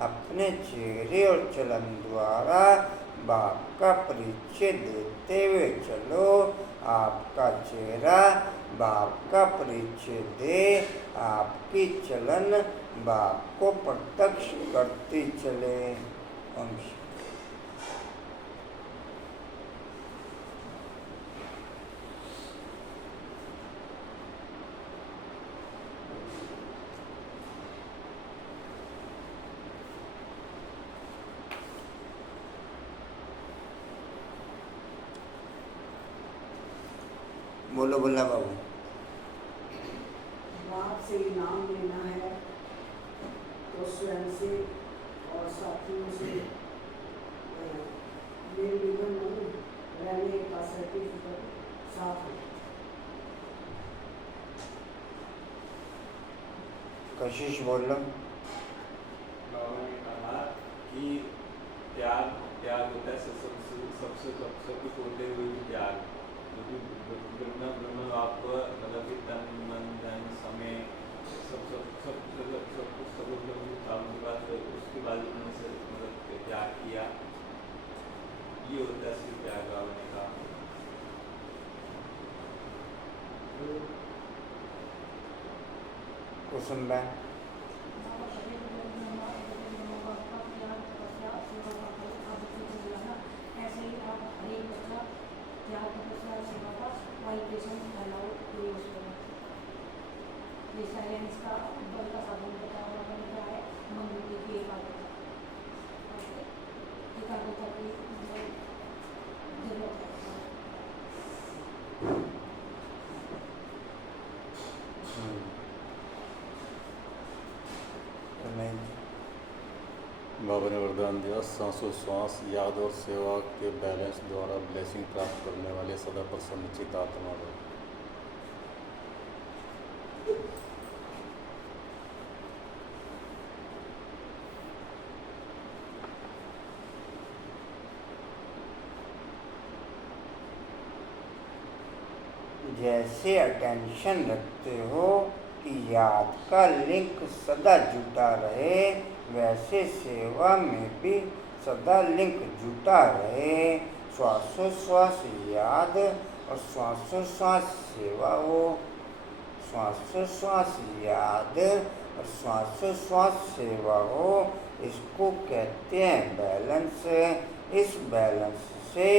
अपने चेहरे और चलन द्वारा बाप का परिचय देते हुए चलो। आपका चेहरा बाप का परिचय दे, आपकी चलन बाप को प्रत्यक्ष करती चले। बोलो बोला बाबू। बाप से इनाम लेना है तो स्वयं से और साथियों से निर्विघ्न रहने का सर्टिफिकेट साथ है। कशिश बोल लो। बाबा ने कहा कि त्याग त्याग होता है सबसे सब कुछ होते हुए भी त्याग, ब्रह्म आप मतलब कि तन मन धन समय सब उसके बाद उन्होंने से मतलब त्याग किया, ये होता है सिर्फ त्याग होने का। कुसुम बहन। बाबा ने वरदान दिया, सांसोश्वास याद और सेवा के बैलेंस द्वारा ब्लेसिंग प्राप्त करने वाले सदा प्रसन्न चित्त आत्मा हो। जैसे अटेंशन रखते हो कि याद का लिंक सदा जुटा रहे, वैसे सेवा में भी सदा लिंक जुटा रहे। श्वासोश्वास याद और श्वासोश्वास सेवा हो। श्वासोश्वास याद और श्वासोश्वास सेवा हो, इसको कहते हैं बैलेंस। इस बैलेंस से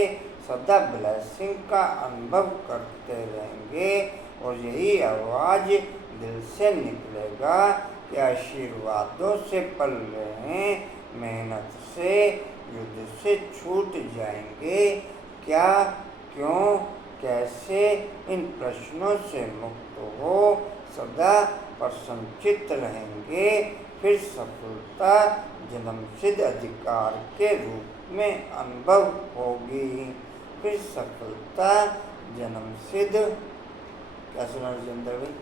सदा ब्लेसिंग का अनुभव करते रहेंगे और यही आवाज दिल से निकलेगा कि आशीर्वादों से पल रहे हैं, मेहनत से युद्ध से छूट जाएंगे। क्या, क्यों, कैसे, इन प्रश्नों से मुक्त हो सदा प्रसन्नचित्त रहेंगे। फिर सफलता जन्मसिद्ध अधिकार के रूप में अनुभव होगी। फिर सफलता जन्मसिद्ध, क्या सुना राजेंद्र भाई?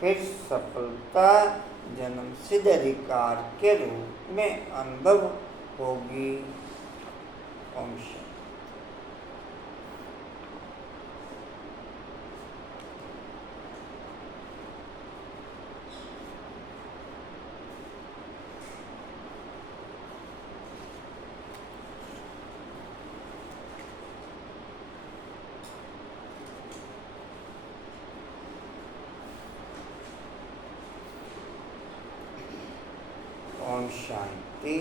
फिर सफलता जन्मसिद्ध अधिकार के रूप में अनुभव होगी। ओम शांति। ओम शांति।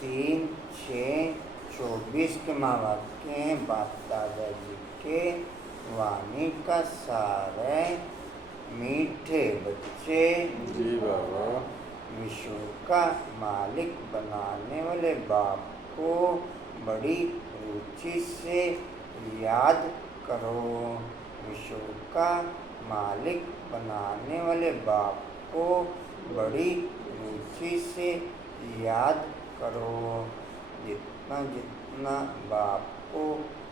तीन 6-24 के महावाक्य हैं बाप दादा जी के वाणी का सार है। मीठे बच्चे जी बाबा, विश्व का मालिक बनाने वाले बाप को बड़ी रुचि से याद करो। विश्व का मालिक बनाने वाले बाप को बड़ी रुचि से याद करो। जितना जितना बाप को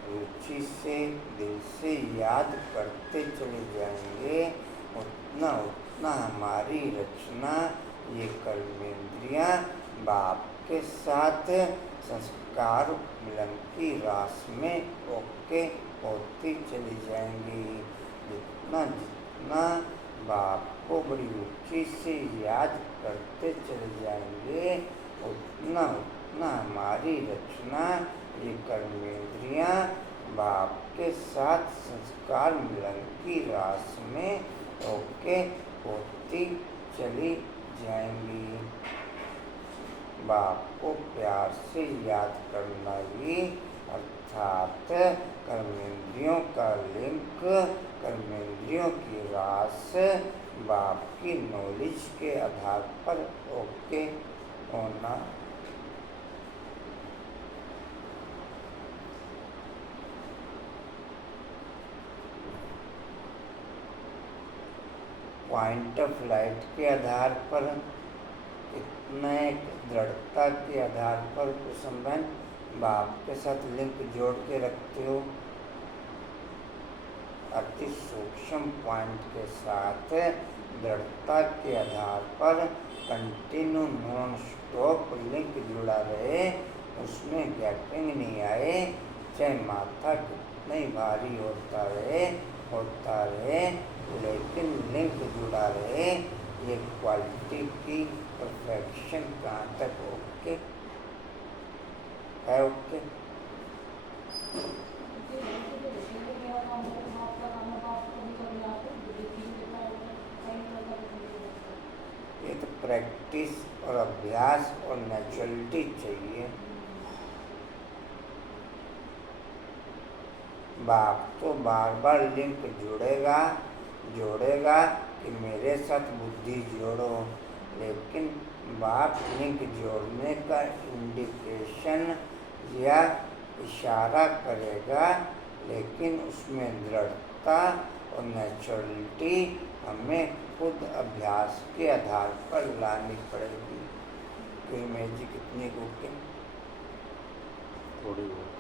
रुचि से दिल से याद करते चले जाएंगे, उतना उतना हमारी रचना ये कर्मेंद्रियाँ बाप के साथ संस्कार मिलन की रास में ओके होती चली जाएंगी। जितना जितना बाप को बड़ी रुचि से याद करते चले जाएंगे, उतना उतना हमारी रचना ये कर्मेंद्रियाँ बाप के साथ संस्कार मिलन की रास में ओके होती चली जाएंगी। बाप को प्यार से याद करना ही अर्थात कर्मेंद्रियों का लिंक, कर्मेंद्रियों की रास बाप की नॉलेज के आधार पर ओके होना। पॉइंट ऑफ लाइट के आधार पर, इतने दृढ़ता के आधार पर कुछ संबंध बाप के साथ लिंक जोड़ के रखते हो। अति सूक्ष्म पॉइंट के साथ दृढ़ता के आधार पर कंटिन्यू नॉन स्टॉप लिंक जुड़ा रहे, उसमें गैपिंग नहीं आए, चाहे माथा कितना ही भारी होता रहे, लेकिन लिंक जुड़ा रहे। ये क्वालिटी की परफेक्शन कहाँ तक ओके है? ओके ये तो प्रैक्टिस और अभ्यास और नेचुरलिटी चाहिए। बाप तो बार बार लिंक जोड़ेगा कि मेरे साथ बुद्धि जोड़ो, लेकिन बाप लिंक जोड़ने का इंडिकेशन या इशारा करेगा, लेकिन उसमें दृढ़ता और नेचुरलिटी हमें खुद अभ्यास के आधार पर लानी पड़ेगी। कि जी कितनी कुकिंग थोड़ी बहुत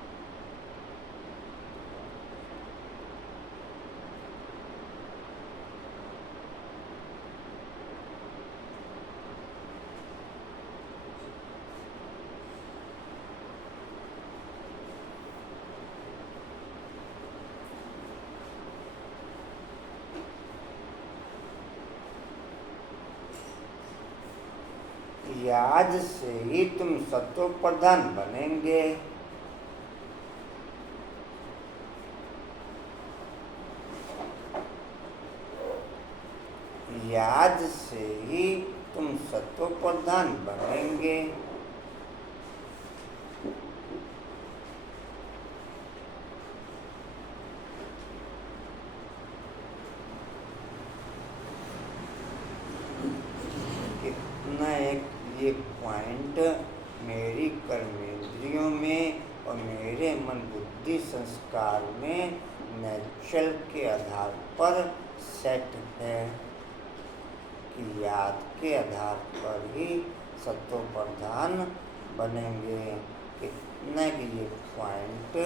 याद से ही तुम सत्व प्रधान बनेंगे। याद से ही तुम सत्व प्रधान बनेंगे। कितना एक ये पॉइंट मेरी कर्मेंद्रियों में और मेरे मन बुद्धि संस्कार में नेचुरल के आधार पर सेट है कि याद के आधार पर ही सत्व प्रधान बनेंगे। कितना कि ये पॉइंट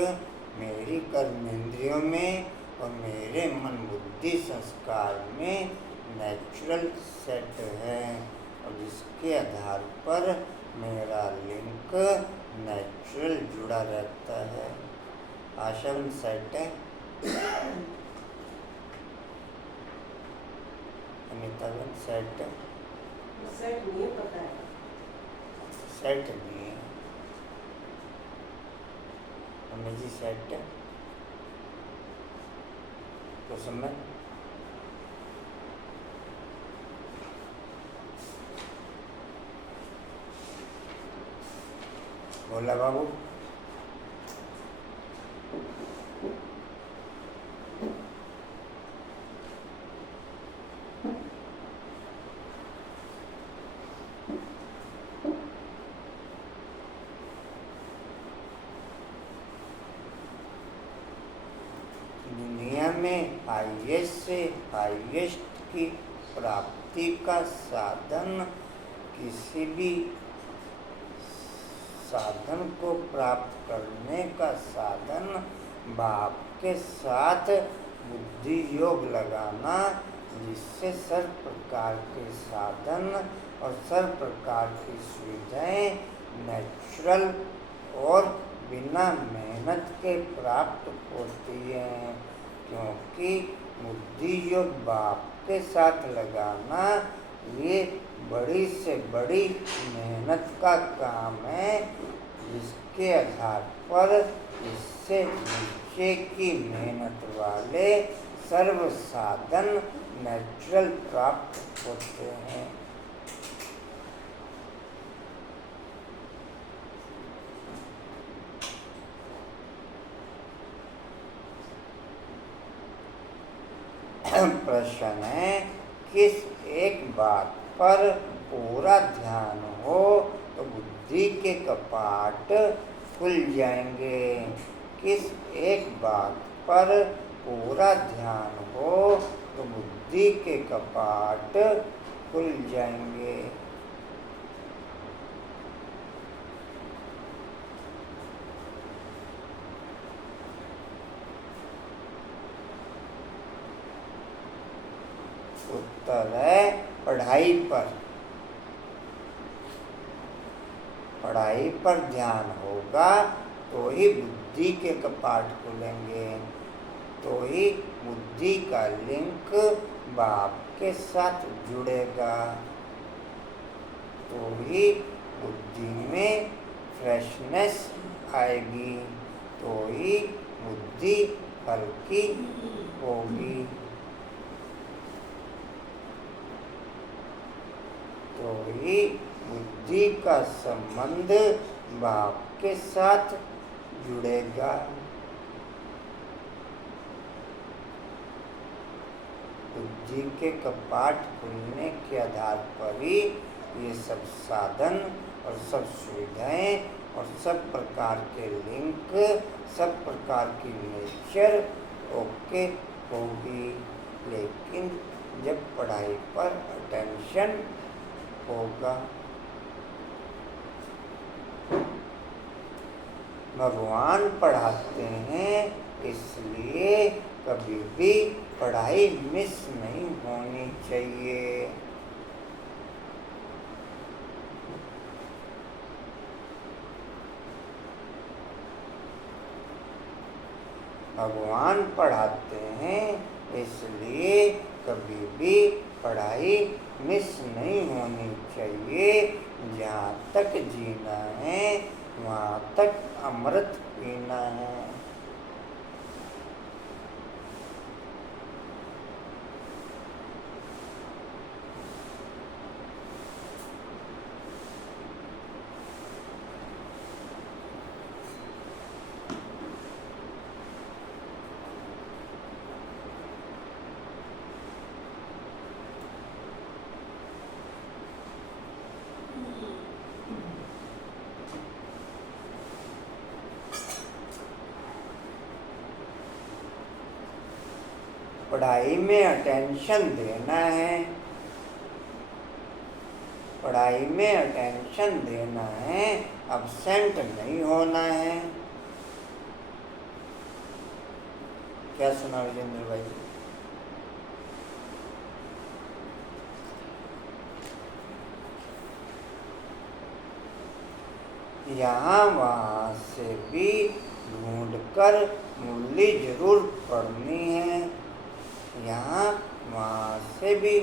मेरी कर्मेंद्रियों में और मेरे मन बुद्धि संस्कार में नेचुरल सेट है, और जिसके आधार पर मेरा लिंक नेचुरल जुड़ा रहता है। आशा सेट है, अमिताभ सेट है? सेट नहीं है, पता है सेट नहीं है। अम्मी जी सेट है तो समय बोला बाबू। दुनिया में हाईएस्ट से हाईएस्ट की प्राप्ति का साधन किसी भी साधन को प्राप्त करने का साधन भाव के साथ बुद्धि योग लगाना, जिससे सर्व प्रकार के साधन और सर्व प्रकार की सुविधाएं नेचुरल और बिना मेहनत के प्राप्त होती हैं। क्योंकि बुद्धि योग भाव के साथ लगाना ये बड़ी से बड़ी मेहनत का काम है, जिसके आधार पर इससे नीचे की मेहनत वाले सर्व साधन नेचुरल प्राप्त होते हैं। प्रश्न है, किस एक बात पर पूरा ध्यान हो तो बुद्धि के कपाट खुल जाएंगे? किस एक बात पर पूरा ध्यान हो तो बुद्धि के कपाट खुल जाएंगे? उत्तर है पढ़ाई पर। पढ़ाई पर ध्यान होगा तो ही बुद्धि के कपाट खुलेंगे, तो ही बुद्धि का लिंक भाव के साथ जुड़ेगा, तो ही बुद्धि में फ्रेशनेस आएगी, तो ही बुद्धि हल्की होगी, तो ही बुद्धि का संबंध भाव के साथ जुड़ेगा। बुद्धि के कपाट खुलने के आधार पर ही ये सब साधन और सब सुविधाएं और सब प्रकार के लिंक, सब प्रकार की नेचर ओके होगी। लेकिन जब पढ़ाई पर अटेंशन होगा, भगवान पढ़ाते हैं, इसलिए कभी भी पढ़ाई मिस नहीं होनी चाहिए। भगवान पढ़ाते हैं, इसलिए कभी भी पढ़ाई मिस नहीं होनी चाहिए। जहाँ तक जीना है वहाँ तक अमृत पीना है। पढ़ाई में अटेंशन देना है, पढ़ाई में अटेंशन देना है, अब्सेंट नहीं होना है। क्या सुना विजेंद्र भाई? यहाँ वहाँ से भी ढूंढकर मूली जरूर पढ़नी है, यहाँ वहाँ से भी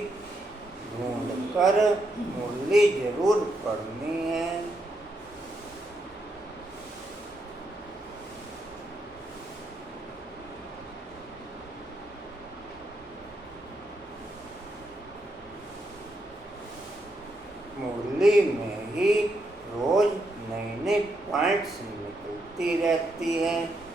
ढूंढकर मूली जरूर पढ़नी है। मूली में ही रोज नए नए पॉइंट्स निकलती रहती है।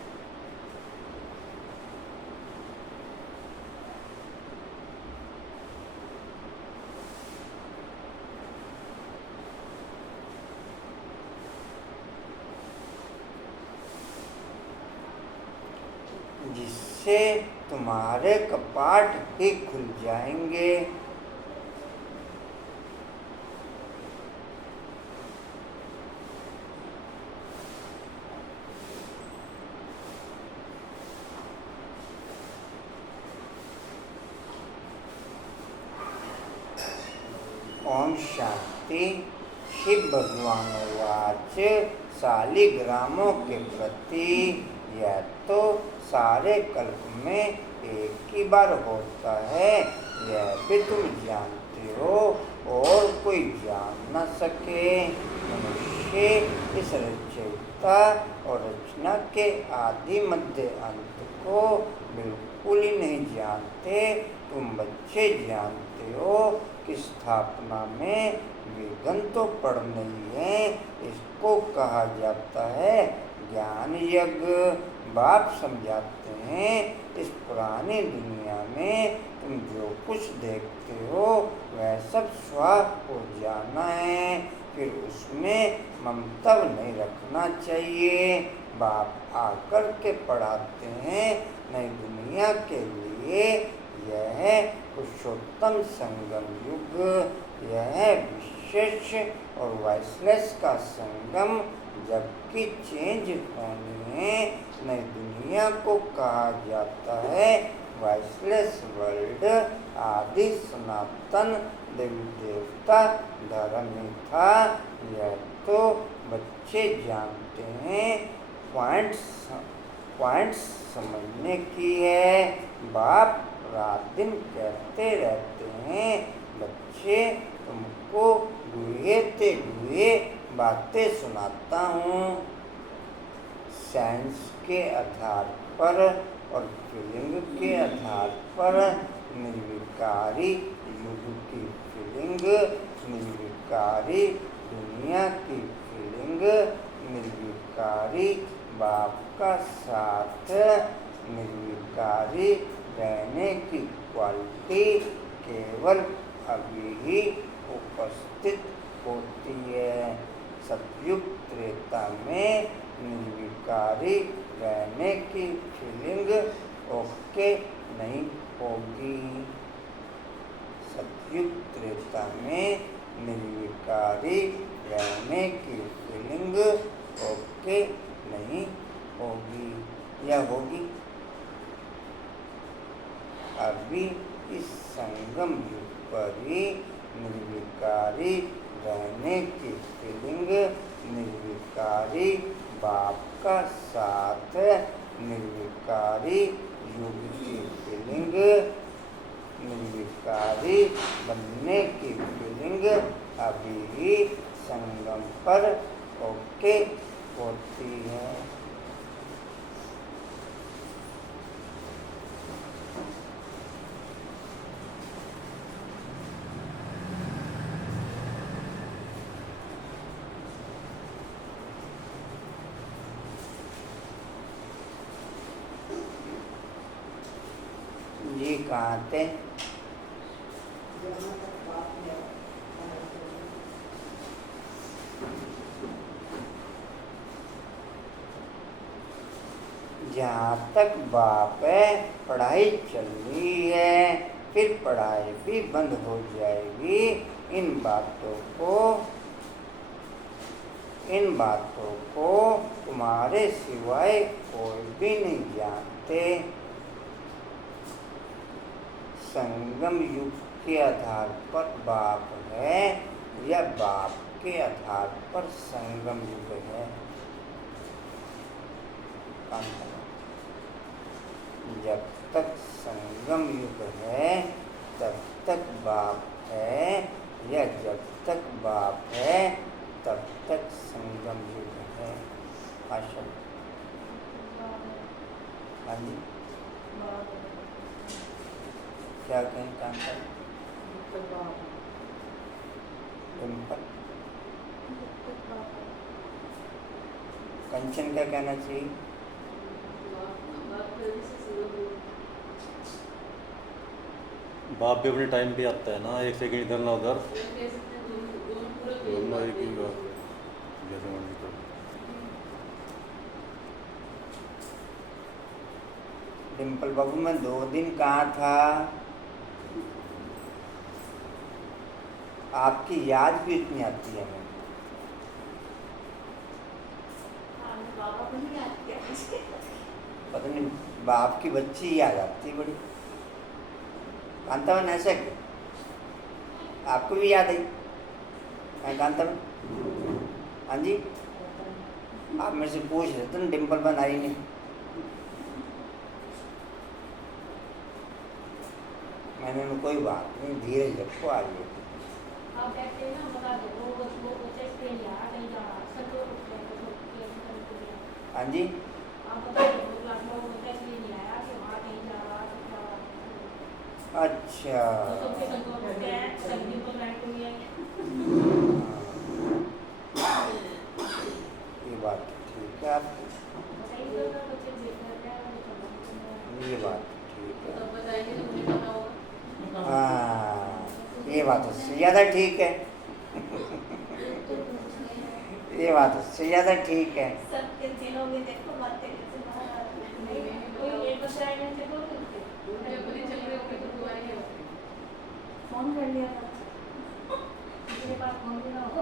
जिससे तुम्हारे कपाट भी खुल जाएंगे। ओम शांति। शिव भगवान वाच शालिग्रामों के प्रति यह तो सारे कल्प में एक ही बार होता है, यह भी तुम जानते हो और कोई जान न सके। मनुष्य इस रचयिता और रचना के आदि मध्य अंत को बिल्कुल ही नहीं जानते। तुम बच्चे जानते हो कि स्थापना में विघ्न तो पड़ना ही है, इसको कहा जाता है ज्ञान यज्ञ। बाप समझाते हैं इस पुरानी दुनिया में तुम जो कुछ देखते हो वह सब स्वाह हो जाना है, फिर उसमें ममता नहीं रखना चाहिए। बाप आकर के पढ़ाते हैं नई दुनिया के लिए यह पुरुषोत्तम संगम युग, यह विशेष और वाइसलेस का संगम, जबकि चेंज होनी है। नई दुनिया को कहा जाता है वाइसलेस वर्ल्ड। आदि सनातन देवी देवता धर्म ही था, यह तो बच्चे जानते हैं। पॉइंट्स समझने की है। बाप रात दिन कहते रहते हैं बच्चे तुमको गुहे ते गुहे बातें सुनाता हूँ। साइंस के आधार पर और फीलिंग के आधार पर निर्विकारी युग की फीलिंग, निर्विकारी दुनिया की फीलिंग, निर्विकारी बाप का साथ, निर्विकारी रहने की क्वालिटी केवल अभी ही उपस्थित होती है। सतयुग त्रेता में निर्विकारी रहने की फीलिंग ओके नहीं होगी। सतयुग त्रेता में निर्विकारी रहने की फीलिंग ओके नहीं होगी या होगी। अभी इस संगम युग पर ही निर्विकारी रहने की फीलिंग, निर्विकारी बाप का साथ, निर्विकारी युग की फीलिंग, निर्विकारी बनने की फीलिंग अभी ही संगम पर ओके होती है। जी कहाँ थे? जहाँ तक बात है जहाँ तक बाप है पढ़ाई चल रही है, फिर पढ़ाई भी बंद हो जाएगी। इन बातों को तुम्हारे सिवाय कोई भी नहीं जानते। संगम युग के आधार पर बाप है या बाप के आधार पर संगम युग है? जब तक संगम युग है तब तक बाप है, या जब तक बाप है तब तक संगम युग है। आशा हाँ जी क्या कहें कांता? डिम्पल कंचन क्या कहना चाहिए? बाप भी अपने टाइम पे आता है ना, एक सेकंड इधर ना उधर दोनों एक ही बात है, जैसे मर्जी करो। डिम्पल बाबू मैं 2 दिन कहाँ था? आपकी याद भी इतनी आती है मैं पता नहीं, बाप की बच्ची याद आती है बड़ी। कांतावन ऐसा क्यों? आपको भी याद आई? हैं कांता? हाँ जी, आप मेरे से पूछ रहे थे ना डिम्पल बन आई नहीं। मैंने उन्हें कोई बात नहीं, धीरे रखो आ जाइए। आप बैठते हैं ना, बता दो वो चेक पे नहीं आ रहा, कहीं जा रहा सर को हाँ जी, आप बता दो क्लास में वो चेक पे नहीं आया कि वहाँ कहीं जा रहा है क्या। अच्छा तो सबके संग होते हैं, सभी को बैठ हुई है। हाँ, ये बात ठीक है आपकी, सही तो ना बच्चे देख रहे हैं, ये बात ठीक है। तो बताएंगे तो मुझे पता होगा। हाँ, ये बात उससे ज़्यादा ठीक है। ये बात उससे ज़्यादा ठीक है। सबके दिलों में देखो बातें कैसे बाहर आ रही हैं। कोई एक बच्चा आने से बोल सकते हैं अपनी चल रही होगी तो दुआ ही होगी। फोन कर लिया था। मेरे पास फोन भी ना हो।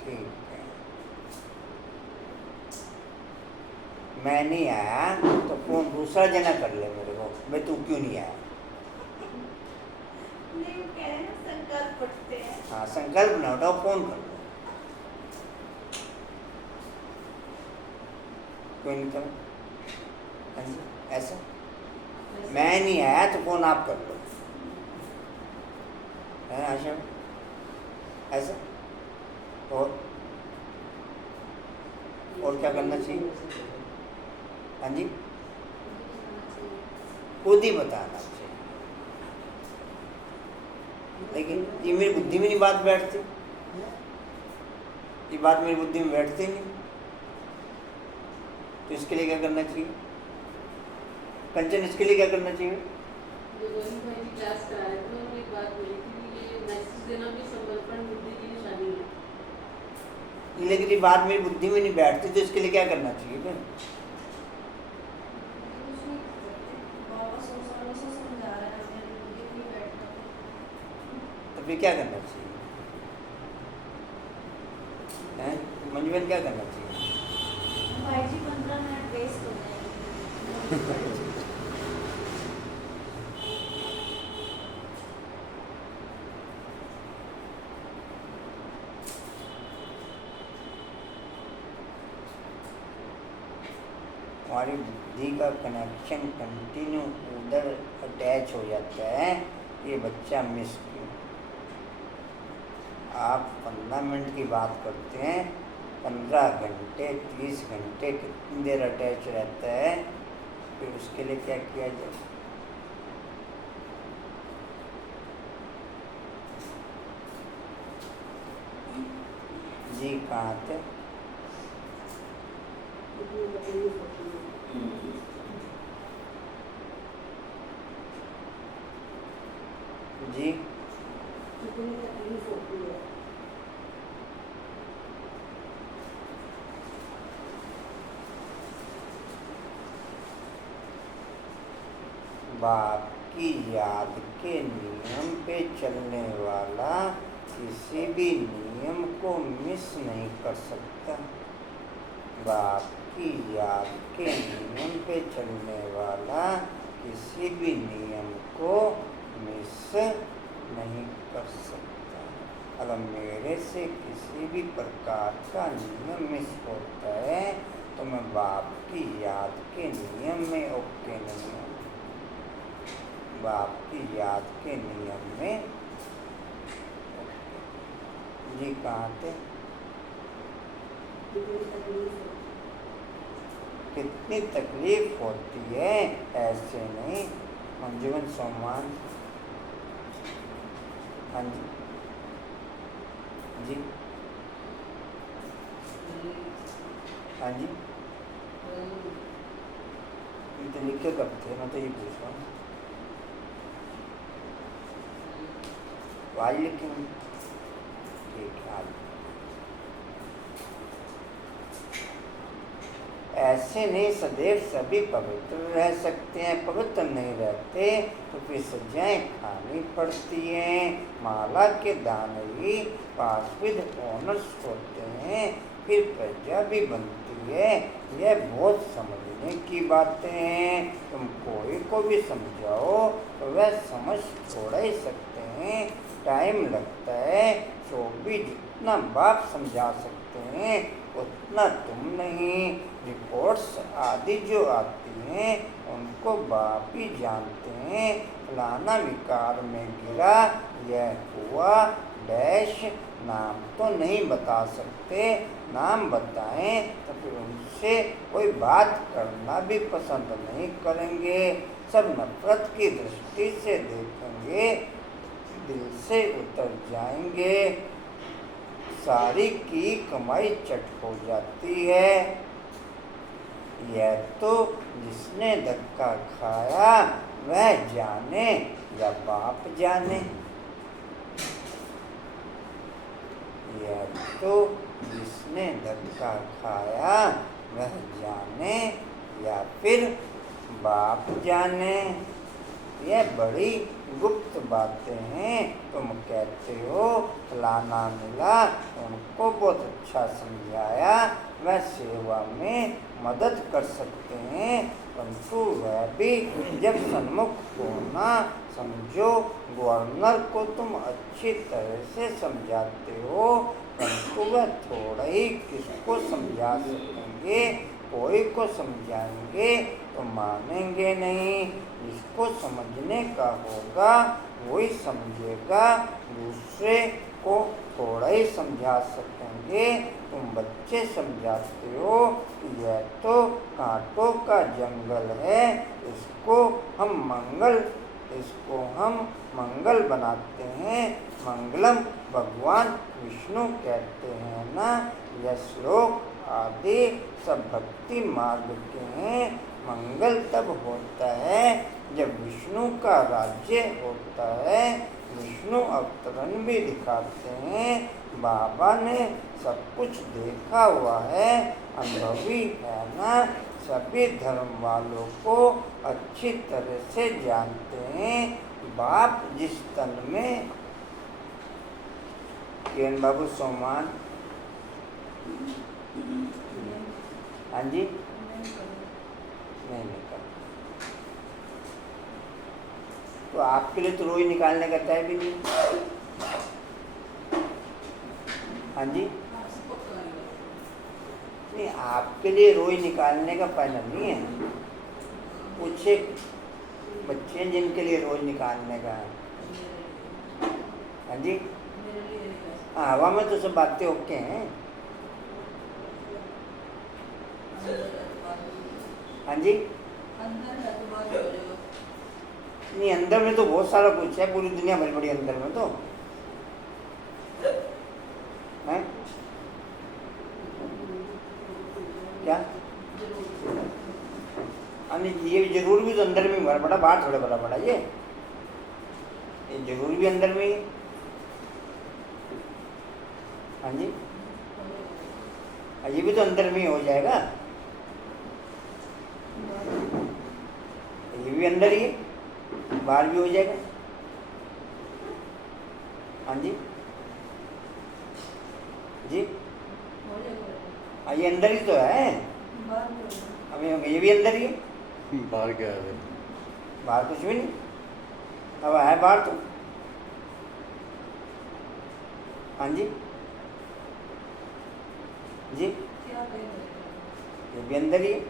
ठीक है, मैं नहीं आया तो फोन दूसरा जना कर ले मेरे को, मैं तू क्यों नहीं आया। नहीं वो कह रहे हैं ना संकल्प पढ़ते हैं। हाँ, संकल्प ना उठाओ, फोन कर लो। कोई नहीं कर। हाँ जी, ऐसा मैं नहीं आया तो फोन आप कर लो, है आशा? ऐसा और क्या करना चाहिए? हाँ जी, खुद ही बताना चाहिए, लेकिन ये मेरी बुद्धि में नहीं बात बैठती, ये बात मेरी बुद्धि में बैठती नहीं, तो इसके लिए क्या करना चाहिए? कंचन, इसके लिए क्या करना चाहिए? जो गोविंद भाई की क्लास करा रहे थे उन्होंने एक बात बोली थी कि ये मैसेज देना भी समर्पण बुद्धि की निशानी है। लेकिन ये बात मेरी बुद्धि में नहीं बैठती, तो इसके लिए क्या करना चाहिए फिर? बाबा सौ समझा रहे हैं, मेरी बुद्धि नहीं बैठता। तो फिर क्या करना चाहिए? हैं मंजूबन, क्या करना चाहिए? भाई जी 15 मिनट वेस्ट हो जाएंगे। हमारी बुद्धि का कनेक्शन कंटिन्यू उधर अटैच हो जाता है, ये बच्चा मिस क्यों? आप 15 मिनट की बात करते हैं, 15 घंटे 30 घंटे कितनी देर अटैच रहता है, फिर उसके लिए क्या किया जाए? जी कहाँ थे? कितनी तकलीफ होती है। जी कितनी तकलीफ होती है। बाप की याद के नियम पे चलने वाला किसी भी नियम को मिस नहीं कर सकता। बाप की याद के नियम पे चलने वाला किसी भी नियम को मिस नहीं कर सकता। अगर मेरे से किसी भी प्रकार का नियम मिस होता है तो मैं बाप की याद के नियम में ओके नहीं हूँ। बाप की याद के नियम में जी कहाँ थे? कितनी तकलीफ होती है। कितनी तकलीफ होती है, ऐसे नहीं। मंजूवन सोमान, हाँ जी जी हाँ जी, ये तो लिखे कब थे, मैं तो ये पूछ रहा हूँ। आज लिखेंगे, ठीक है। आज ऐसे नहीं, सदैव सभी पवित्र रह सकते हैं, पवित्र नहीं रहते तो फिर सज्जाएं खानी पड़ती हैं। माला के दाने ही पाशविद ओनर्स होते हैं, फिर प्रजा भी बनती है। यह बहुत समझ समझने की बातें हैं। तुम कोई को भी समझाओ तो वह समझ थोड़ा ही सकते हैं, टाइम लगता है। तो भी जितना बाप समझा सकते हैं उतना तुम नहीं। रिपोर्ट्स आदि जो आती हैं उनको बाप ही जानते हैं। फलाना विकार में गिरा, यह हुआ डैश, नाम तो नहीं बता सकते। नाम बताएं तो फिर उनसे कोई बात करना भी पसंद नहीं करेंगे। सब नफरत की दृष्टि से देखेंगे, दिल से उतर जाएंगे। सारी की कमाई चट हो जाती है। यह तो जिसने धक्का खाया वह जाने या बाप जाने। यह तो जिसने धक्का खाया वह जाने या फिर बाप जाने। यह बड़ी गुप्त बातें हैं। तुम कहते हो फलाना मिला, उनको बहुत अच्छा समझाया, वह सेवा में मदद कर सकते हैं, परंतु वह भी जब सन्मुख होना। समझो गवर्नर को तुम अच्छी तरह से समझाते हो, परंतु वह थोड़ा ही किसको समझा सकेंगे। कोई को समझाएंगे तो मानेंगे नहीं। जिसको समझने का होगा वही समझेगा, दूसरे को थोड़ा ही समझा सकेंगे। तुम बच्चे समझाते हो कि यह तो कांटों का जंगल है, इसको हम मंगल बनाते हैं। मंगलम भगवान विष्णु कहते हैं ना। यह श्लोक आदि सब भक्ति मार्ग के हैं। मंगल तब होता है जब विष्णु का राज्य होता है। विष्णु अवतरण भी दिखाते हैं। बाबा ने सब कुछ देखा हुआ है, अनुभवी है ना। सभी धर्म वालों को अच्छी तरह से जानते हैं। बाप जिस तन में किरण बाबू सोमान, हाँ जी, नहीं निकल। तो आपके लिए तो रोई निकालने का तय भी नहीं। हाँ जी, नहीं आपके लिए रोई निकालने का पैनल नहीं है। कुछ बच्चे जिनके लिए रोज निकालने का है। हाँ जी, हाँ हवा में तो सब बातें ओके हैं। हाँ जी, नहीं अंदर में तो बहुत सारा कुछ है, पूरी दुनिया भरी बड़ी अंदर में तो है। क्या ये जरूर भी तो अंदर में भरा बड़ा, बाहर थोड़ा बड़ा बड़ा। ये जरूर भी अंदर में ही। हाँ जी, ये भी तो अंदर में ही हो जाएगा। ये भी अंदर ही है, बाहर भी हो जाएगा। हाँ जी जी, हाँ ये अंदर ही तो है। हमें ये भी अंदर ही है। बाहर क्या है? बाहर कुछ भी नहीं, अब है बाहर तो। हाँ जी जी, ये भी अंदर ही है।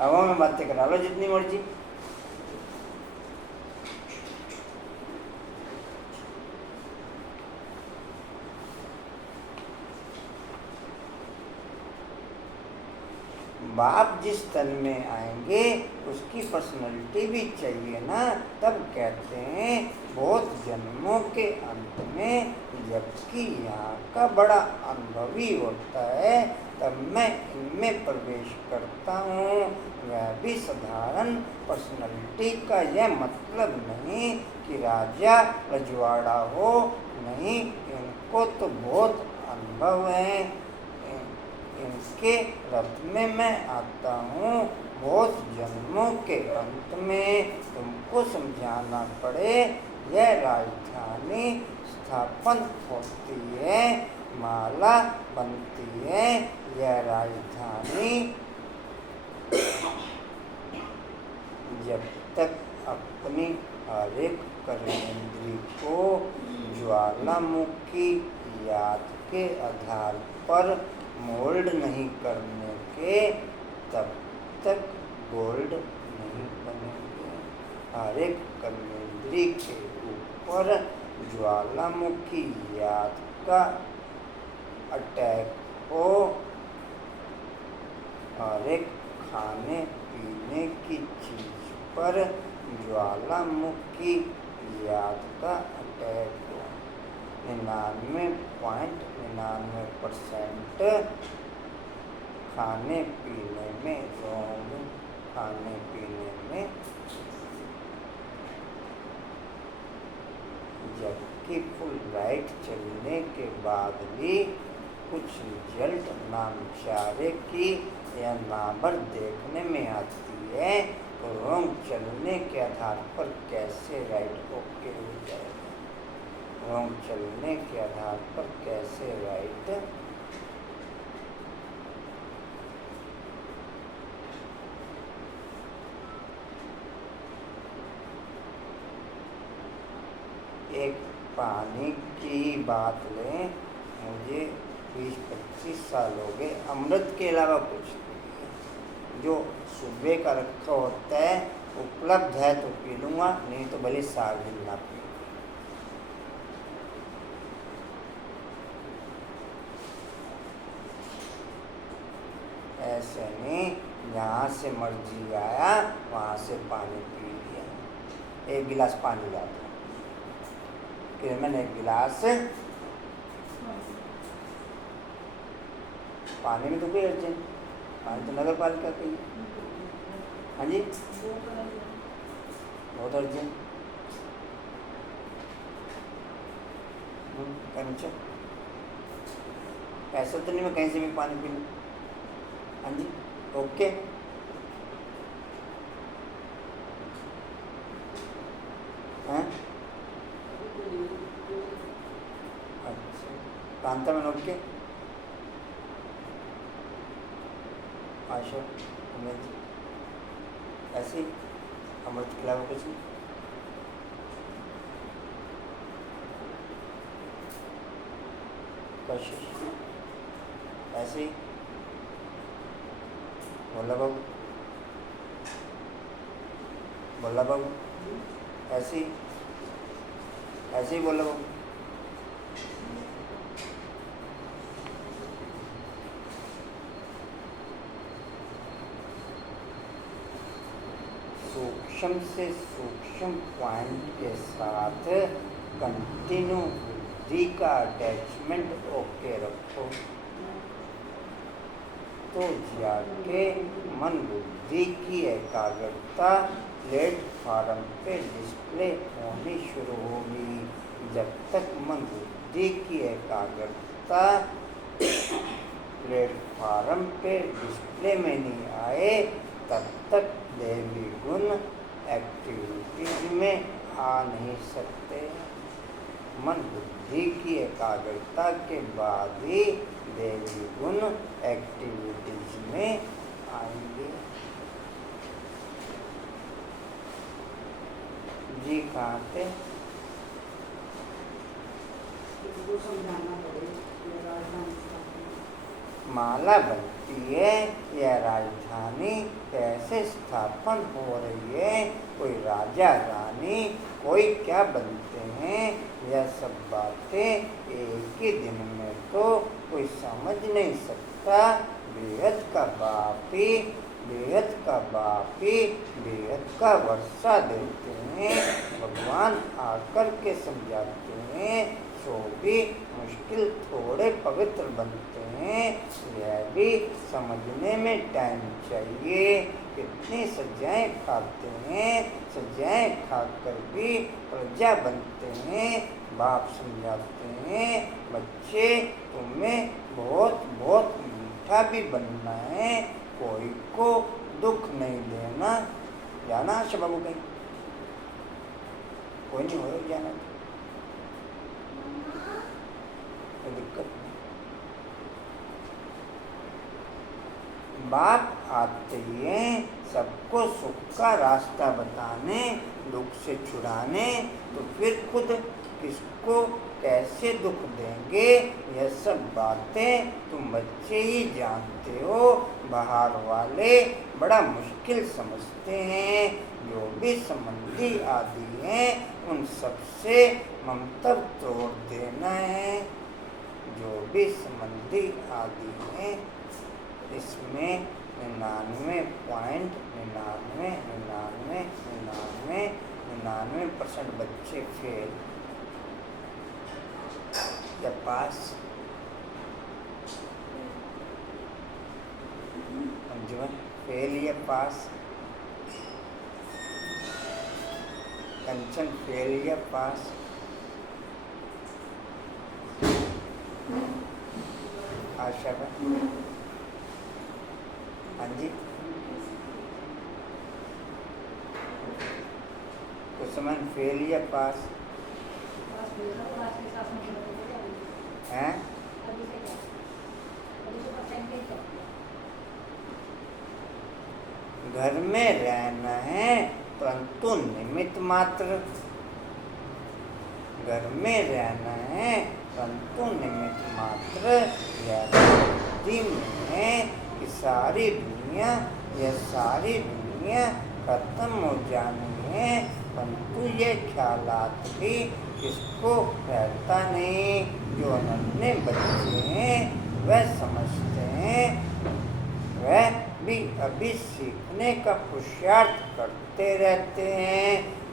हवा में बातें करा लो जितनी मर्जी। बाप जिस तन में आएंगे उसकी पर्सनैलिटी भी चाहिए ना। तब कहते हैं बहुत जन्मों के अंत में जबकि यहाँ का बड़ा अनुभवी होता है तब मैं इनमें प्रवेश करता हूँ। वह भी साधारण पर्सनैलिटी का यह मतलब नहीं कि राजा रजवाड़ा हो, नहीं, इनको तो बहुत अनुभव है। इनके रथ में मैं आता हूँ बहुत जन्मों के अंत में। तुमको समझाना पड़े यह राजधानी स्थापन होती है माला बनती है यह राजधानी जब तक अपनी हर एक कर्मेंद्री को ज्वालामुखी याद के आधार पर मोल्ड नहीं करने के तब तक गोल्ड नहीं बनेंगे। हर एक कर्मेंद्री के ऊपर ज्वालामुखी याद का अटैक हो, हर एक खाने पीने की चीज पर ज्वालामुखी याद का अटैक हो। 99.99% खाने पीने में रोंग, खाने पीने में, जबकि फुल लाइट चलने के बाद भी कुछ रिजल्ट नामचारे की या नाबर देखने में आती है, तो रोंग चलने के आधार पर कैसे राइट ओके हो जाएगा? रोंग चलने के आधार पर कैसे राइट एक पानी की बात लें, मुझे 20-25 साल हो गए, अमृत के अलावा कुछ नहीं, जो सुबह का रखा होता है उपलब्ध है तो पी लूँगा, नहीं तो भले 7 दिन ना पी। ऐसे नहीं जहाँ से मर्जी आया वहाँ से पानी पी लिया। 1 गिलास पानी लाता, फिर मैंने 1 गिलास पानी में तो कोई अर्जेंट, पानी तो नगर पालिका की। हाँ जी, बहुत अर्जेंट। अच्छा, ऐसा तो नहीं मैं कहीं से भी पानी पी लूँ। हाँ जी, ओके। हाँ अच्छा, कांता में ओके। आशा उम्मीद ऐसे ही अमृत के अलावा कुछ नहीं। कोशिश ऐसे ही बोला बाबू, बोला बाबू, ऐसे ही बोला बाबू। सूक्ष्म से सूक्ष्म पॉइंट के साथ कंटिन्यू बुद्धि का अटैचमेंट ओके रखो, तो जाके मन बुद्धि की एकाग्रता प्लेटफॉर्म पे डिस्प्ले होनी शुरू होगी। जब तक मन बुद्धि की एकाग्रता प्लेटफॉर्म पे डिस्प्ले में नहीं आए, तब तक दैवी गुण एक्टिविटीज में आ नहीं सकते। मन बुद्धि की एकाग्रता के बाद ही दैवी गुण एक्टिविटीज में आएंगे। जी कहाँ थे? इसको समझाना पड़ेगा राजधानी माला बनती है, यह राजधानी कैसे स्थापन हो रही है, कोई राजा रानी कोई क्या बनते हैं, यह सब बातें एक ही दिन में तो कोई समझ नहीं सकता। बेहद का बापी बेहद का वर्षा देते हैं, भगवान आकर के समझाते हैं, सो भी मुश्किल थोड़े पवित्र बनते हैं। यह भी समझने में टाइम चाहिए। कितनी सजाएं खाते हैं, सजाएं खाकर भी प्रजा बनते हैं। बाप समझाते हैं, बच्चे तुम्हें बहुत बहुत मीठा भी बनना है, कोई को दुख नहीं देना। जाना आशा बाबू कहीं? कोई नहीं हो जाना, कोई दिक्कत नहीं। बाप आते हैं सबको सुख का रास्ता बताने, दुख से छुड़ाने, तो फिर खुद किसको कैसे दुख देंगे, यह सब बातें तुम बच्चे ही जानते हो। बाहर वाले बड़ा मुश्किल समझते हैं। जो भी संबंधी आदि हैं उन सबसे ममतब तोड़ देना है। जो भी संबंधी आदि हैं इसमें 99% बच्चे फेल या पास। अंजुमन फेल या पास? कंचन फेल या पास? आशा का? हाँ जी, कुसुमन फेल या पास हैं? घर में रहना है परंतु निमित्त मात्र। घर में रहना है परंतु निमित्त मात्र। यह बुद्धि में है कि सारी दुनिया, यह सारी दुनिया खत्म हो जानी है, परंतु ये ख्यालात भी किसको रहता नहीं। जो नन्हे बच्चे हैं वह समझते हैं, वह भी अभी सीखने का पुरुषार्थ करते रहते हैं,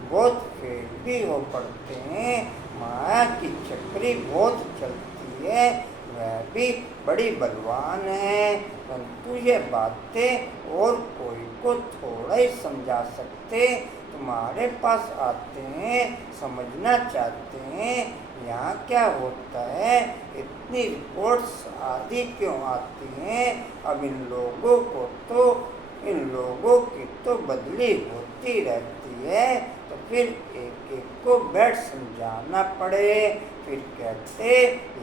बहुत फेल भी हो पड़ते हैं। माया की चक्री बहुत चलती है, वह भी बड़ी बलवान है, परंतु ये बातें और कोई को थोड़ा ही समझा सकते। तुम्हारे पास आते हैं, समझना चाहते हैं यहाँ क्या होता है, इतनी रिपोर्ट्स आदि क्यों आती हैं। अब इन लोगों की तो बदली होती रहती है, तो फिर एक एक को बैठ समझाना पड़े। फिर कहते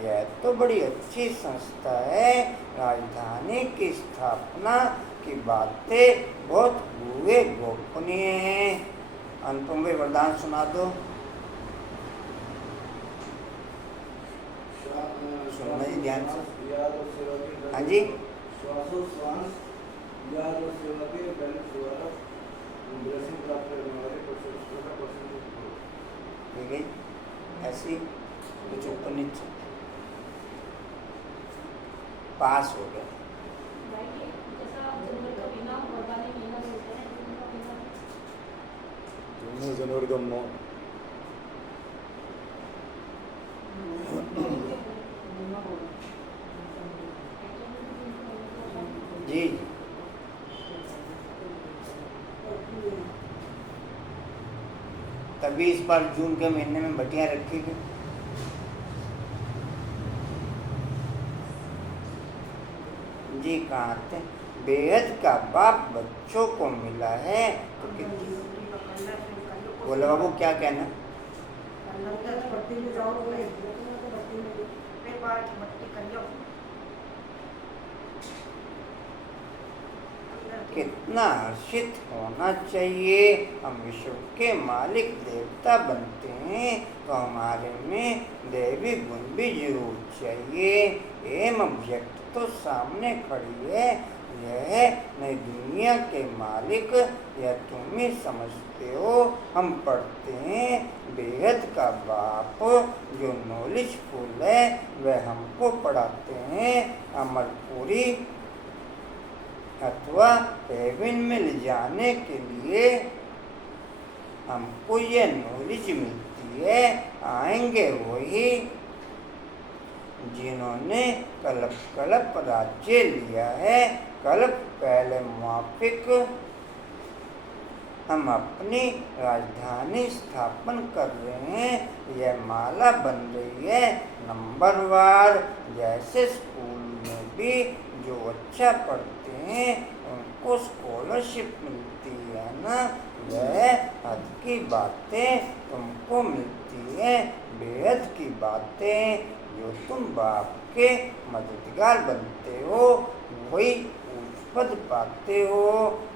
यह तो बड़ी अच्छी संस्था है, राजधानी की स्थापना की बातें बहुत गोपनीय हैं। अनुपम भाई वरदान सुना दो। सुनना जी ध्यान से। हाँ जी, श्वासोश्वास याद और सेवा के बैलेंस द्वारा ब्लेसिंग प्राप्त करने वाले ठीक है। ऐसी कुछ ऊपर नीचे पास हो गया। जनवरी का जी तभी इस बार जून के महीने में बटियां रखी गई। जी कहाँ थे? बेहद का बाप बच्चों को मिला है तो बोला बाबू क्या कहना? कितना हर्षित होना चाहिए। हम विश्व के मालिक देवता बनते हैं तो हमारे में दैवी गुण भी जरूर चाहिए। एम ऑब्जेक्ट तो सामने खड़ी है, यह नई दुनिया के मालिक, यह तुम ही समझते हो। हम पढ़ते हैं बेहद का बाप जो नॉलेजफुल है वह हमको पढ़ाते हैं। अमरपुरी अथवा हेवन में ले जाने के लिए हमको ये नॉलेज मिलती है। आएंगे वही जिन्होंने कल्प राज्य लिया है। कल्प पहले मुआफिक हम अपनी राजधानी स्थापन कर रहे हैं। यह माला बन रही है नंबरवार। जैसे स्कूल में भी जो अच्छा पढ़ते हैं उनको स्कॉलरशिप मिलती है ना, वह हद की बातें तुमको मिलती है। बेहद की बातें जो तुम बाप के मददगार बनते हो वही पद पाते हो।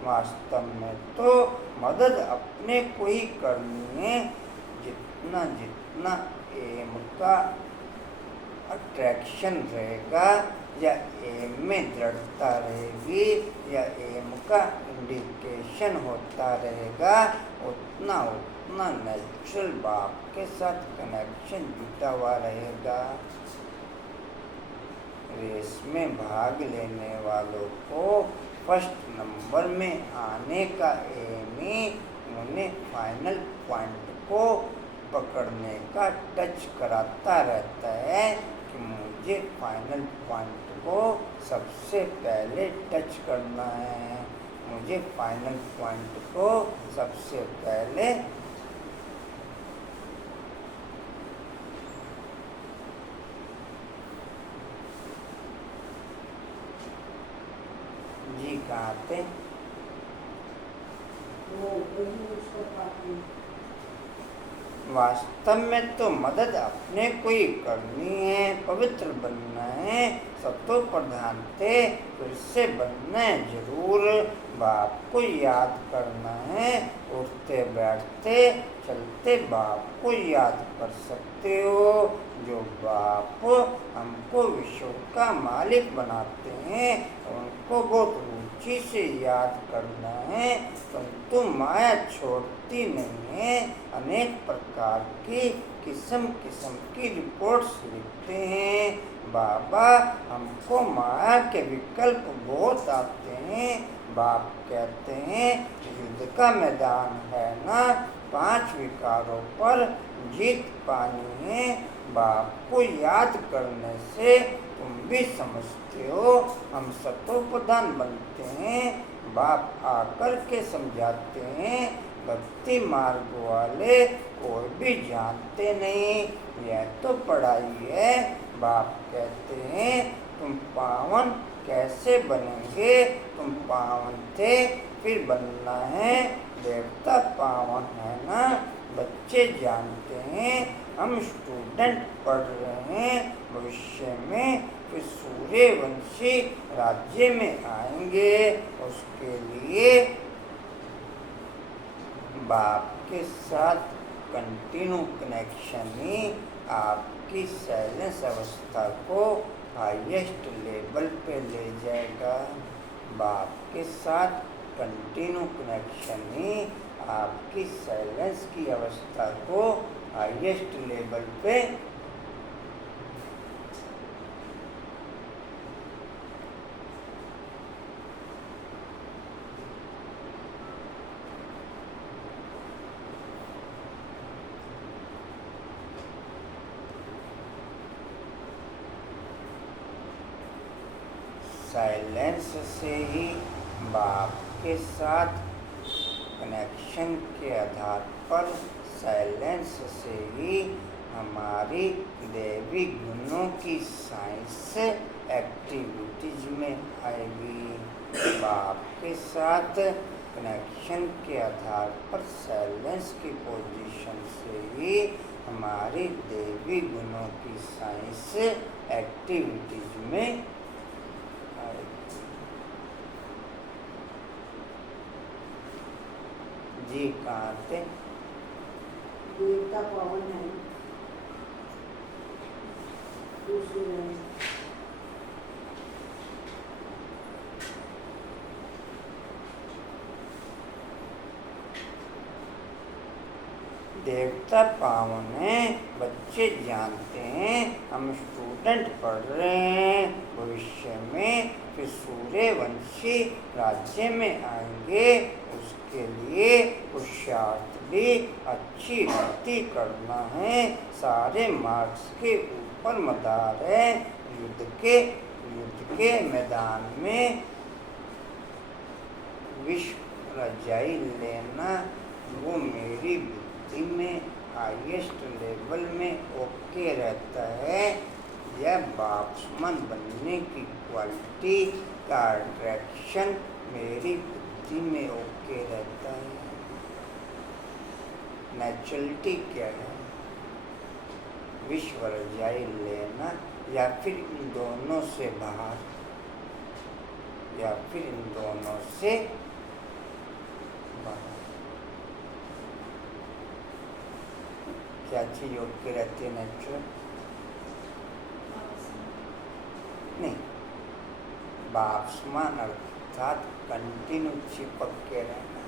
वास्तव में तो मदद अपने को ही करनी है। जितना जितना एम का अट्रैक्शन रहेगा या एम में दृढ़ता रहेगी या एम का इंडिकेशन होता रहेगा, उतना उतना नेचुरल बाप के साथ कनेक्शन जुटा हुआ रहेगा। रेस में भाग लेने वालों को फर्स्ट नंबर में आने का एम ही उन्हें फाइनल पॉइंट को पकड़ने का टच कराता रहता है कि मुझे फाइनल पॉइंट को सबसे पहले टच करना है, मुझे फाइनल पॉइंट को सबसे पहले जी कहाँ थे? वो वही उसको पाती है। वास्तव में तो मदद अपने को ही करनी है, पवित्र बनना है, सतो प्रधान थे फिर से बनना है जरूर। बाप को याद करना है, उठते बैठते चलते बाप को याद कर सकते हो। जो बाप हमको विश्व का मालिक बनाते हैं उनको बहुत रुचि से याद करना है, परंतु माया छोड़ती नहीं है। अनेक प्रकार की किस्म किस्म की रिपोर्ट्स लिखते हैं। बाबा हमको माया के विकल्प बहुत आते हैं। बाप कहते हैं युद्ध का मैदान है ना, 5 विकारों पर जीत पानी है। बाप को याद करने से तुम भी समझते हो हम सतो प्रधान बनते हैं। बाप आकर के समझाते हैं, भक्ति मार्ग वाले कोई भी जानते नहीं, यह तो पढ़ाई है। बाप कहते हैं तुम पावन कैसे बनेंगे, तुम पावन थे फिर बनना है। देवता पावन है ना, बच्चे जानते हैं, हम स्टूडेंट पढ़ रहे हैं। भविष्य में फिर सूर्यवंशी राज्य में आएंगे, उसके लिए बाप के साथ कंटिन्यू कनेक्शन ही आपकी साइलेंस अवस्था को हाईएस्ट लेवल पे ले जाएगा। बाप के साथ कंटिन्यू कनेक्शन ही आपकी साइलेंस की अवस्था को हाईएस्ट लेवल पे साइलेंस से ही बाप के साथ कनेक्शन के आधार पर साइलेंस से ही हमारी देवी गुणों की साइंस एक्टिविटीज में आएगी। बाप के साथ कनेक्शन के आधार पर साइलेंस की पोजीशन से ही हमारी देवी गुणों की साइंस एक्टिविटीज में जी कहाँ थे? देवता पावन है, दूसरी है। देवता पावन है, बच्चे जानते हैं, हम स्टूडेंट पढ़ रहे हैं। भविष्य में फिर सूर्यवंशी राज्य में आएंगे, उसके लिए पुरुषार्थ भी अच्छी रीति करना है। सारे मार्क्स के ऊपर मदार है। युद्ध के मैदान में विश्व रजाई लेना वो मेरी बुद्धि में हाईएस्ट लेवल में ओके रहता है। यह बाप्समन बनने की क्वालिटी का अट्रैक्शन मेरी बुद्धि में ओके रहता है। नेचुरलिटी क्या है? विश्व रजाई लेना या फिर इन दोनों से बाहर, या फिर इन दोनों से बाहर। क्या चीज ओके रहती है नेचुरल? नहीं, बाप्समान अर्थात कंटिन्यू चिपक के रहना,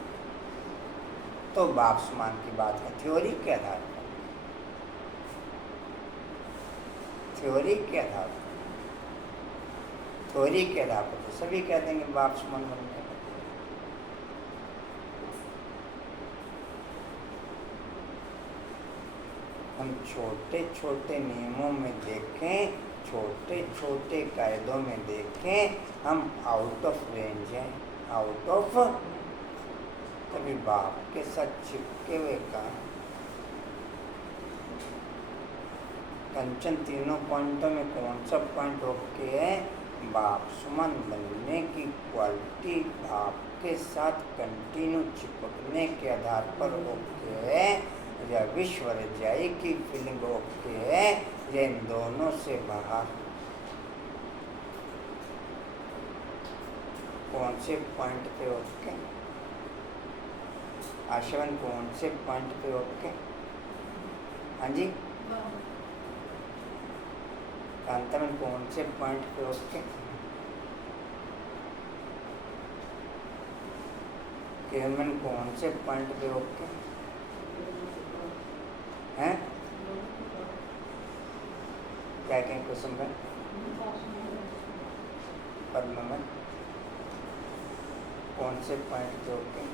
तो बाप्समान की बात है। थ्योरी के आधार पर, थ्योरी के आधार पर, थ्योरी के आधार पर तो सभी कह देंगे बाप्समान बनने का। हम छोटे छोटे नियमों में देखें, छोटे छोटे कायदों में देखें, हम आउट ऑफ रेंज हैं, आउट ऑफ। कभी बाप के साथ चिपके हुए का कंचन तीनों पॉइंटों में कौन सा पॉइंट ओके है? बाप्समान बनने की क्वालिटी बाप के साथ कंटिन्यू चिपकने के आधार पर ओके है, या विश्व रजाई की फीलिंग ओके है, या इन दोनों से बाहर। कौन से पॉइंट पे ओके? आशवन कौन से पॉइंट पे ओके? हाँ जी, कांतामन कौन से पॉइंट पे ओके? किरणमन कौन से पॉइंट पे ओके हैं? क्या कहें कुसुम भाई? पद्ममन कौन से पॉइंट पे ओके?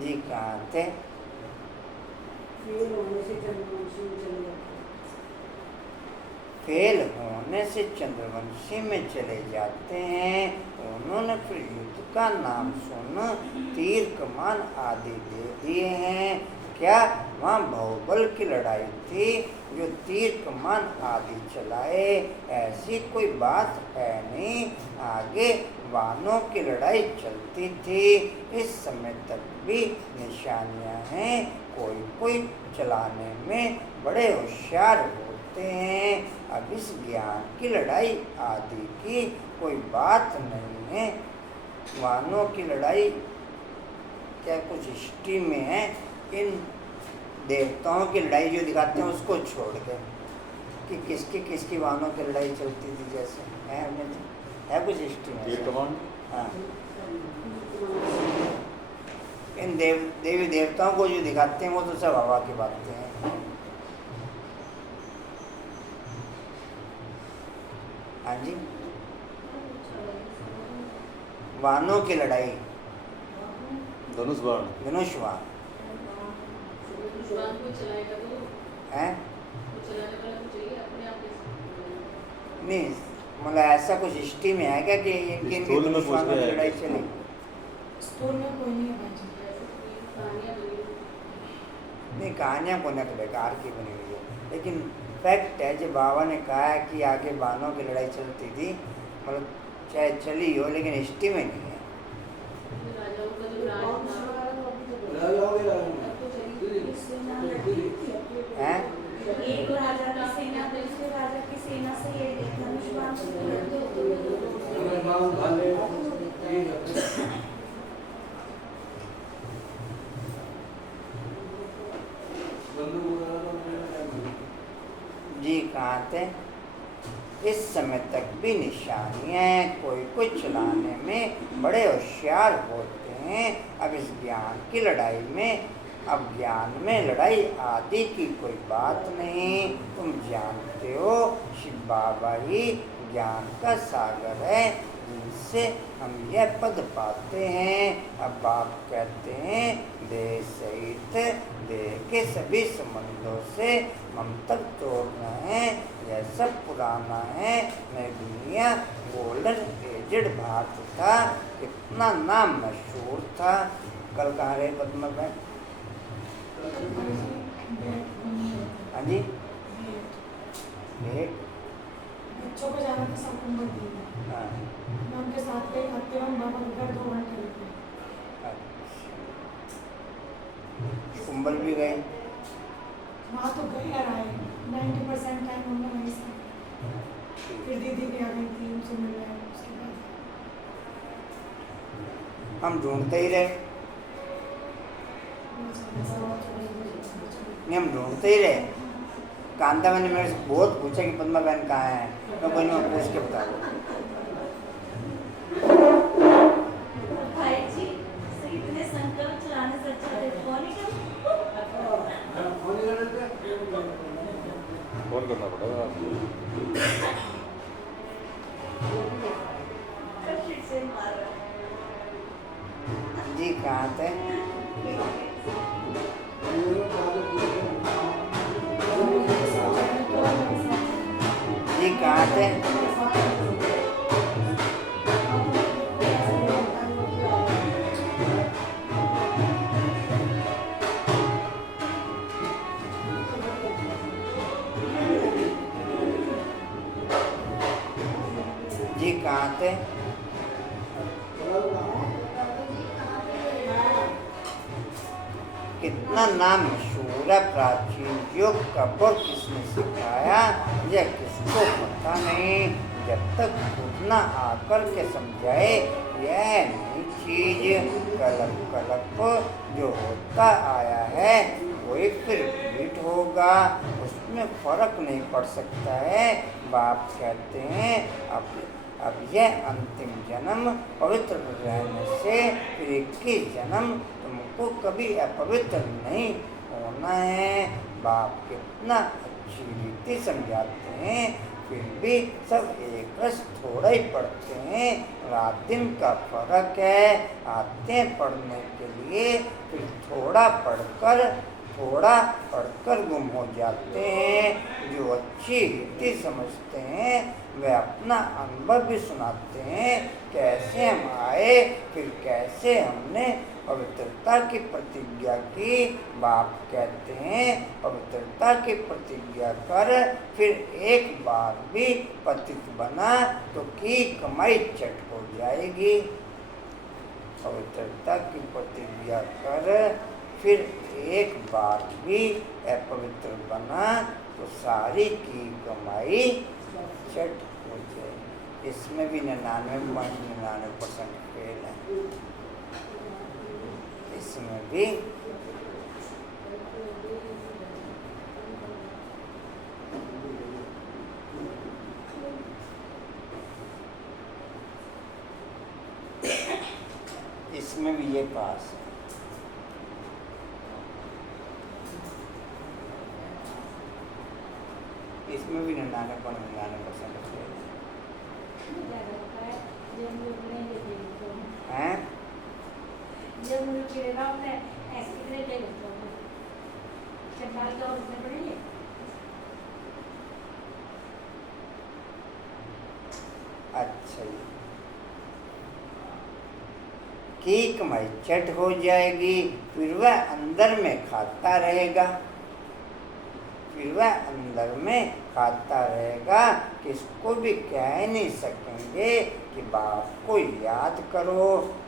जी कहाँ थे? फेल होने से चंद्रवंशी में चले जाते हैं। फेल होने से चंद्रवंशी में चले जाते हैं। उन्होंने फिर युद्ध का नाम सुन तीर कमान आदि दे दिए हैं। क्या वहाँ बाहुबल की लड़ाई थी जो तीर कमान आदि चलाए? ऐसी कोई बात है नहीं। आगे वानों की लड़ाई चलती थी। इस समय तक भी निशानियां हैं। कोई कोई चलाने में बड़े होशियार होते हैं। अब इस ज्ञान की लड़ाई आदि की कोई बात नहीं है। वानों की लड़ाई क्या कुछ हिस्ट्री में है? इन देवताओं की लड़ाई जो दिखाते हैं उसको छोड़ के कि किसकी किसकी वानों की लड़ाई चलती थी, जैसे है कुछ हिस्ट्री में? हाँ, इन देवी देवताओं को जो दिखाते हैं वो तो सब हवा की बातें हैं। हाँ जी, वानों की लड़ाई, धनुष बाण, धनुष बाण दुश्मन को चलाएगा तो है चलाने वाला तो चाहिए, अपने आप कैसे? नहीं, मतलब ऐसा कुछ हिस्ट्री में है क्या कि किन स्कूल में दुश्मनों पूछते की हैं लड़ाई कि चली? स्कूल में कोई नहीं है भाई। ऐसे कोई कहानियाँ बनी हो। नहीं, कहानियाँ बोलना तो बेकार की बनी हुई है, लेकिन फैक्ट है जो बाबा ने कहा है कि आगे बानों की लड़ाई चलती थी, मतलब चाहे चली हो लेकिन हिस्ट्री में नहीं है। राजाओं का जो राज कौन सा था वाला तो अभी तक तब तो चली हैं? एक राजा की सेना दूसरे राजा की सेना से ये धनुष बाण जी कहाँ थे? इस समय तक भी निशानियाँ हैं। कोई कोई चलाने में बड़े होशियार होते हैं। अब इस ज्ञान की लड़ाई में, अब ज्ञान में लड़ाई आदि की कोई बात नहीं। तुम जानते हो शिव बाबा ही ज्ञान का सागर है जिनसे हम यह पद पाते हैं। अब आप कहते हैं देह सहित देह के सभी संबंधों से ममता तोड़ना है, यह सब पुराना है। नई दुनिया गोल्डन एजड भारत था, कितना नाम मशहूर था। कल कहाँ रहे पद्मा बहन? हाँ जी, भेंट। बच्चों को जाना था सब कुंभल दी हाँ, मैं उनके साथ गई खाते हम बाबा के घर 2 घंटे रुके। कुंभल भी गए। वहाँ तो गए और आए 90% टाइम हमने वहीं से फिर दीदी भी आ गई थी उनसे मिल रहे उसके बाद हम ढूंढते ही रहे, नहीं हम ढूंढते ही रहे। कांता मैंने मेरे से बहुत पूछा कि पद्मा बहन कहाँ है, मैं बोली मैं पूछ के बता दूँ। भाई जी इतने संकल्प चलाने से अच्छा फोन ही फोन करना पड़ेगा आपको। से मार रहा जी कहाँ थे? जी कहाँ थे? जी कहाँ थे? कितना नाम मशहूर है प्राचीन युग का, और किसने सिखाया यह किसको पता नहीं। जब तक खुद न आकर के समझाए यह नई चीज कलप कलप जो होता आया है वही फिर रिपीट होगा, उसमें फर्क नहीं पड़ सकता है। बाप कहते हैं अब यह अंतिम जन्म पवित्र रहने से फिर 21 जन्म तुमको कभी अपवित्र नहीं होना है। बाप कितना अच्छी रीति समझाते हैं, फिर भी सब एक रस थोड़ा ही पढ़ते हैं, रात दिन का फर्क है। आते हैं पढ़ने के लिए, फिर थोड़ा पढ़कर गुम हो जाते हैं। जो अच्छी रीति समझते हैं वे अपना अनुभव भी सुनाते हैं, कैसे हम आए, फिर कैसे हमने पवित्रता की प्रतिज्ञा की। बाप कहते हैं पवित्रता की प्रतिज्ञा कर, फिर एक बार भी पतित बना तो की कमाई चट हो जाएगी। पवित्रता की प्रतिज्ञा कर, फिर एक बार भी अपवित्र बना तो सारी की कमाई चट हो जाए। इसमें भी 99% फेल है। इसमें भी ये पास है। इसमें भी 99.99% हैं। जब मुझे चिड़ेगा अपने ऐसे कितने ले लेते हो चंडाल का और उसमें पड़ेंगे अच्छा जी, की कमाई चट हो जाएगी, फिर वह अंदर में खाता रहेगा, फिर वह अंदर में खाता रहेगा। किसको भी कह नहीं सकेंगे कि बाप को याद करो।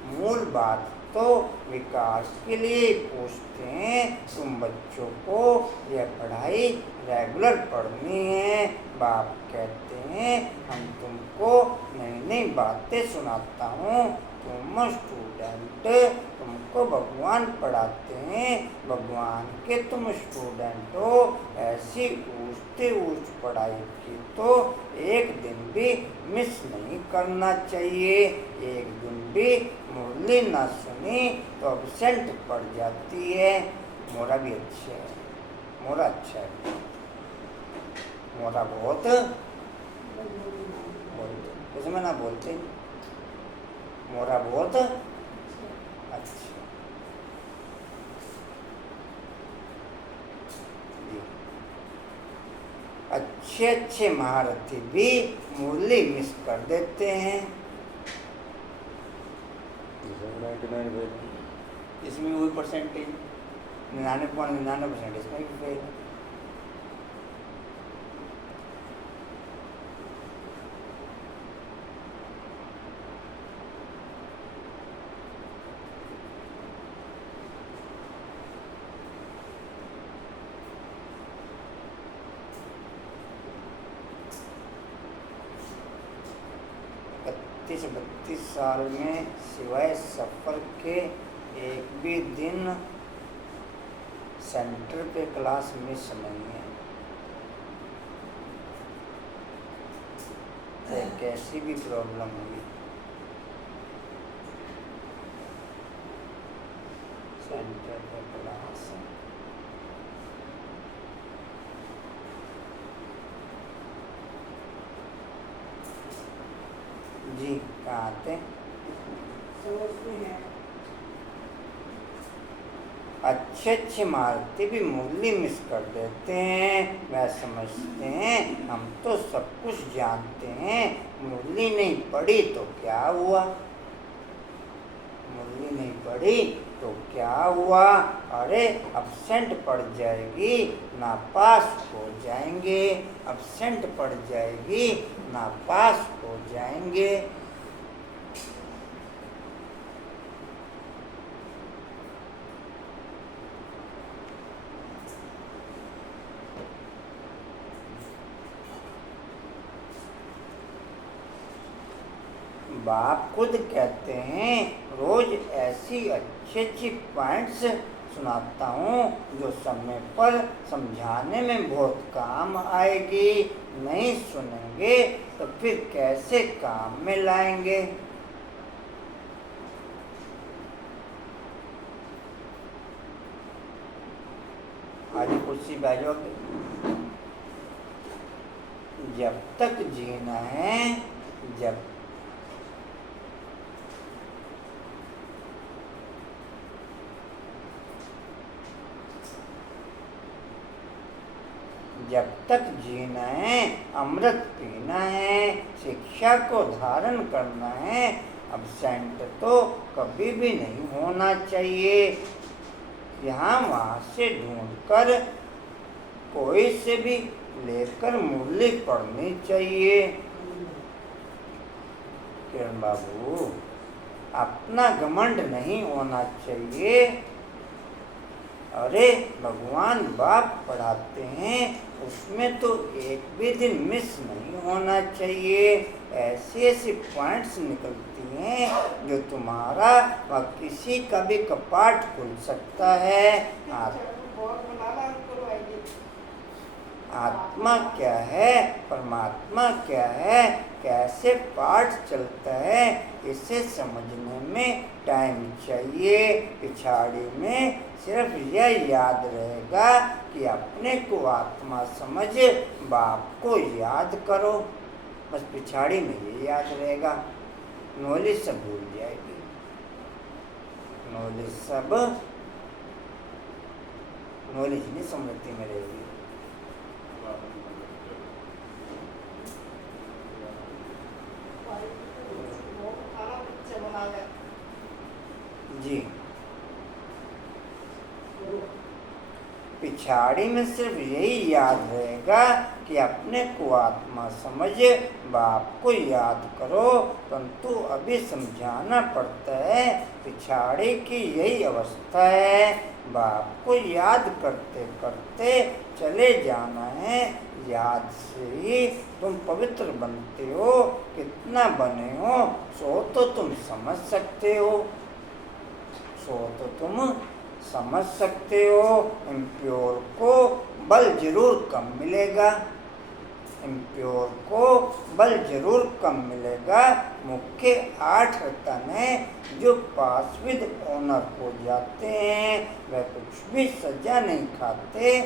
मूल बात तो विकास के लिए पूछते हैं, तुम बच्चों को यह पढ़ाई रेगुलर पढ़नी है। बाप कहते हैं हम तुमको नई नई बातें सुनाता हूँ, तुम स्टूडेंट, तुमको भगवान पढ़ाते हैं, भगवान के तुम स्टूडेंट हो। ऐसी ऊँचती ऊँच पढ़ाई की तो एक दिन भी मिस नहीं करना चाहिए। एक दिन भी मुरली ना सुनी तो अब्सेंट पड़ जाती है। मोरा भी अच्छा है, मोरा अच्छा है, मोरा बहुत बोलते, उसमें ना बोलते, मोरा बहुत अच्छा। अच्छे अच्छे महारथी भी मुरली मिस कर देते हैं। इसमें वही परसेंटेज 99.99% इसमें भी फेल। 31-32 साल में सिवाय सफ़र के एक भी दिन सेंटर पे क्लास मिस नहीं है। एक ऐसी भी प्रॉब्लम हुई सेंटर पे क्लास जी कहाँ थे? समझते हैं। अच्छे मारते भी मूली मिस कर देते हैं। वह समझते हैं हम तो सब कुछ जानते हैं, मूली नहीं पड़ी तो क्या हुआ, मूली नहीं पड़ी तो क्या हुआ। अरे अब्सेंट पड़ जाएगी ना पास हो जाएंगे, अब्सेंट पड़ जाएगी ना पास हो जाएंगे। बाप खुद कहते हैं रोज ऐसी अच्छी पॉइंट्स सुनाता हूँ जो समय पर समझाने में बहुत काम आएगी। नहीं सुनेंगे तो फिर कैसे काम में लाएंगे। आज कुर्सी बैठोगे, जब तक जीना है, जब तक जीना है, अमृत पीना है, शिक्षा को धारण करना है। अब्सेंट तो कभी भी नहीं होना चाहिए। यहाँ वहाँ से ढूंढकर कोई से भी लेकर मुरली पढ़नी चाहिए। किरण बाबू, अपना घमंड नहीं होना चाहिए। अरे भगवान बाप पढ़ाते हैं, उसमें तो एक भी दिन मिस नहीं होना चाहिए। ऐसी पॉइंट्स निकलती हैं जो तुम्हारा व किसी का भी कपाट खुल सकता है। आत्मा क्या है, परमात्मा क्या है, कैसे पाठ चलता है, इसे समझने में टाइम चाहिए। पिछाड़ी में सिर्फ यह याद रहेगा कि अपने को आत्मा समझ बाप को याद करो, बस पिछाड़ी में ये याद रहेगा। नॉलेज सब भूल जाएगी, नॉलेज नहीं स्मृति में रहेगी। जी पिछाड़ी में सिर्फ यही याद रहेगा कि अपने को आत्मा समझ बाप को याद करो, परंतु अभी समझाना पड़ता है। पिछाड़ी की यही अवस्था है, बाप को याद करते करते चले जाना है। याद से ही तुम पवित्र बनते हो। कितना बने हो सो तो तुम समझ सकते हो, समझ सकते हो। इम्प्योर को बल जरूर कम मिलेगा, इम्प्योर को बल जरूर कम मिलेगा। मुख्य 8 रतन हैं जो पास विद ऑनर हो जाते हैं, वह कुछ भी सजा नहीं खाते।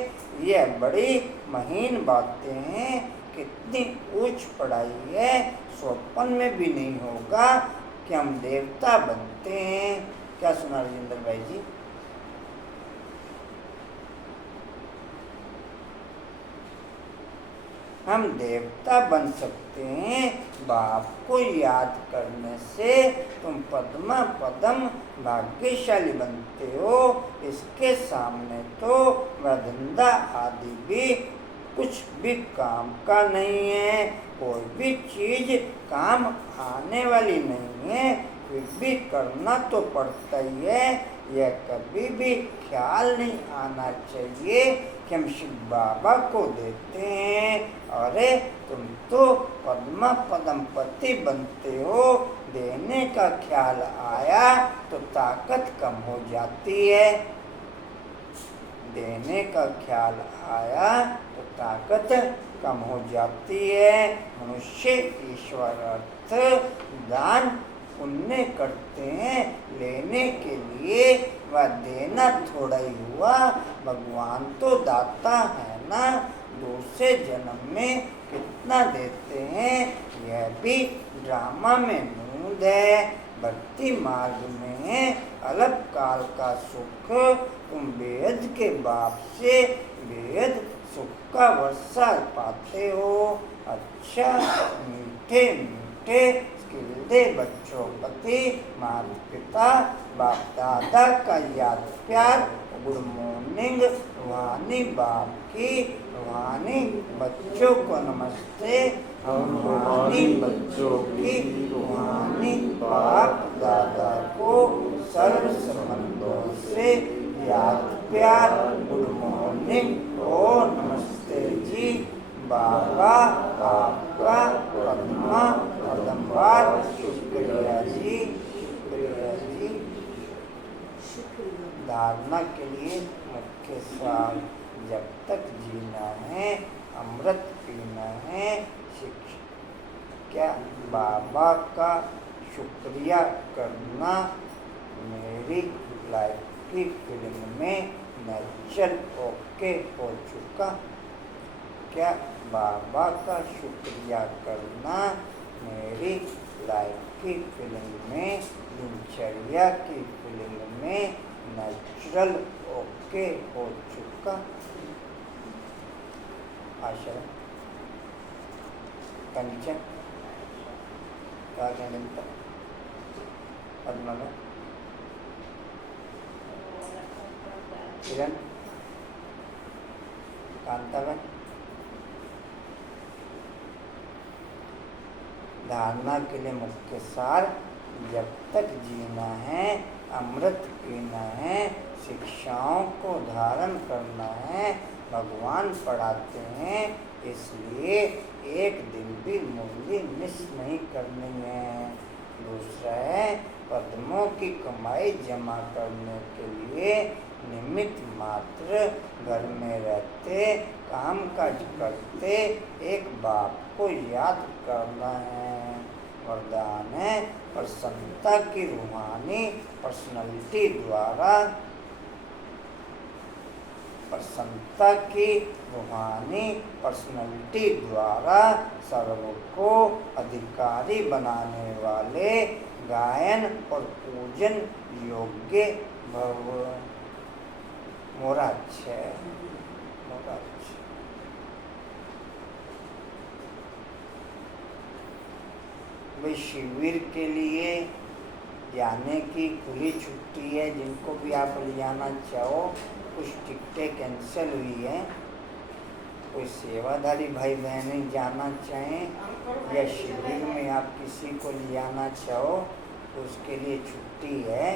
यह बड़ी महीन बातें हैं। कितनी ऊंच पढ़ाई है, स्वप्न में भी नहीं होगा कि हम देवता बनते हैं। क्या सुना राजेंद्र भाई जी? हम देवता बन सकते हैं बाप को याद करने से। तुम पद्मा पदम भाग्यशाली बनते हो। इसके सामने तो वह धंधा आदि भी कुछ भी काम का नहीं है। कोई भी चीज काम आने वाली नहीं है। फिर भी करना तो पड़ता ही है। यह कभी भी ख्याल नहीं आना चाहिए कि हम शिव बाबा को देते हैं, अरे तुम तो पद्मा पदमपति बनते हो। देने का ख्याल आया तो ताकत कम हो जाती है। देने का ख्याल आया तो ताकत कम हो जाती है। मनुष्य ईश्वर अर्थ दान पुण्य करते हैं लेने के लिए, वह देना थोड़ा ही हुआ। भगवान तो दाता है ना, दूसरे जन्म में कितना देते हैं यह भी ड्रामा में नूंद है। भक्ति मार्ग में अलग काल का सुख तुम बेहद के बाप से बेहद सुख का वर्षा पाते हो। अच्छा मीठे मीठे खिलते बच्चों प्रति माता पिता बाप दादा का याद प्यार। गुड मॉर्निंग रूहानी बाप की, रूहानी बच्चों को नमस्ते। रूहानी बच्चों की रूहानी बाप दादा को सर्व संबंधों से याद प्यार। गुड मॉर्निंग और नमस्ते जी। बाबा आपका पद्मा पदमवार शुक्रिया जी, शुक्रिया जी। धारणा के लिए मुख्य सार, जब तक जीना है अमृत पीना है। शिक्षा क्या बाबा का शुक्रिया करना मेरी लाइफ की फिल्म में नेचुरल ओके हो चुका। क्या बाबा का शुक्रिया करना मेरी लाइफ की फिल्म में, दिनचर्या की फिल्म में नेचुरल ओके हो चुका। आशा कंचन क्या कहने पद्मा में किरण कांतावन। धारणा के लिए मुख्य सार, जब तक जीना है अमृत पीना है, शिक्षाओं को धारण करना है। भगवान पढ़ाते हैं इसलिए एक दिन भी मुरली मिस नहीं करनी है। दूसरा है पद्मों की कमाई जमा करने के लिए निमित्त मात्र घर में रहते काम काज करते एक बाप को याद करना है। वरदान है प्रसन्नता की रूहानी पर्सनैलिटी द्वारा, प्रसन्नता की रूहानी पर्सनैलिटी द्वारा सर्व को अधिकारी बनाने वाले गायन और पूजन योग्य भव। मोराक्ष भाई शिविर के लिए जाने की खुली छुट्टी है। जिनको भी आप ले जाना चाहो, कुछ टिकटें कैंसिल हुई है। कोई सेवाधारी भाई बहनें जाना चाहें या शिविर में आप किसी को ले जाना चाहो तो उसके लिए छुट्टी है।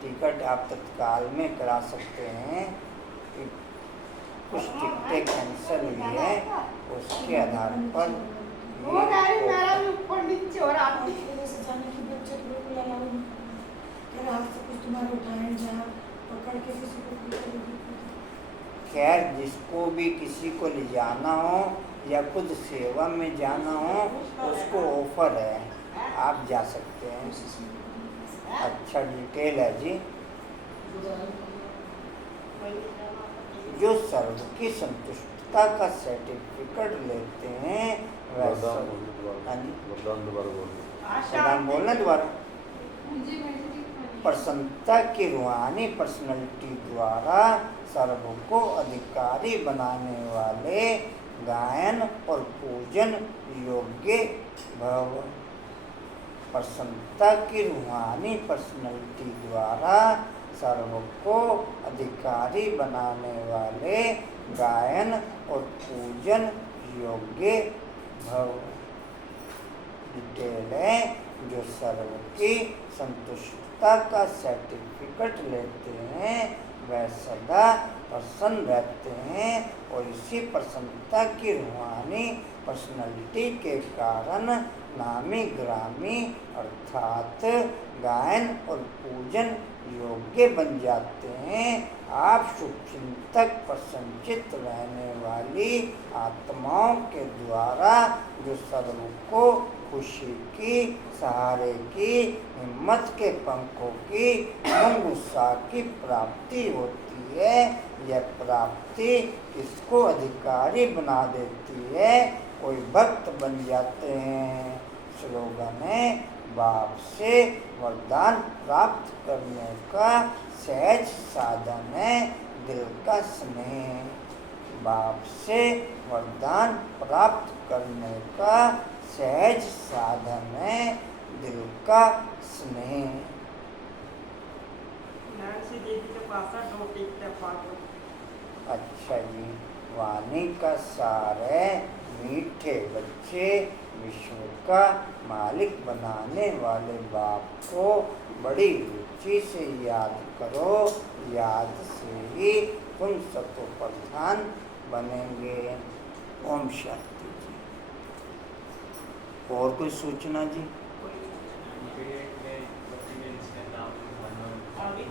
टिकट आप तत्काल में करा सकते हैं। कुछ टिकटें कैंसिल हुई है, उसके आधार पर वो गाड़ी मेरा भी ऊपर नीचे हो रहा है। जैसे जाने की बच्चे को बुला लाऊं क्या हाथ से कुछ तुम्हारे उठाए जा पकड़ के किसी को। खैर जिसको भी किसी को ले जाना हो या खुद सेवा में जाना हो उसको ऑफर है, आप जा सकते हैं। अच्छा डिटेल है जी। जो सर्व की संतुष्टता का सर्टिफिकेट लेते हैं वरदान बोलना दोबारा। प्रसन्नता की रूहानी पर्सनैलिटी द्वारा सर्व को अधिकारी बनाने वाले गायन और पूजन योग्य भव। प्रसन्नता की रूहानी पर्सनैलिटी द्वारा सर्व को अधिकारी बनाने वाले गायन और पूजन योग्य भव। डिटेल है जो सर्व की संतुष्टता का सर्टिफिकेट लेते हैं वह सदा प्रसन्न रहते हैं और इसी प्रसन्नता की रूहानी पर्सनैलिटी के कारण नामी ग्रामी अर्थात गायन और पूजन योग्य बन जाते हैं। आप शुभचिंतक प्रसन्नचित रहने वाली आत्माओं के द्वारा जो सर्व को खुशी की, सहारे की, हिम्मत के पंखों की, उमंग उत्साह की प्राप्ति होती है, यह प्राप्ति किसको अधिकारी बना देती है? कोई भक्त बन जाते हैं। स्लोगन है, बाप से वरदान प्राप्त करने का सहज साधन है दिल का स्नेह। बाप से वरदान प्राप्त करने का सहज साधन है दिल का स्नेह। नैन्सी दीदी के पास है, दो टिकटें फाटो। अच्छा जी, वाणी का सार है मीठे बच्चे विश्व का मालिक बनाने वाले बाप को बड़ी रुचि से याद करो, याद से ही तुम सतो प्रधान बनेंगे। ओम शांति जी। और कोई सूचना जी?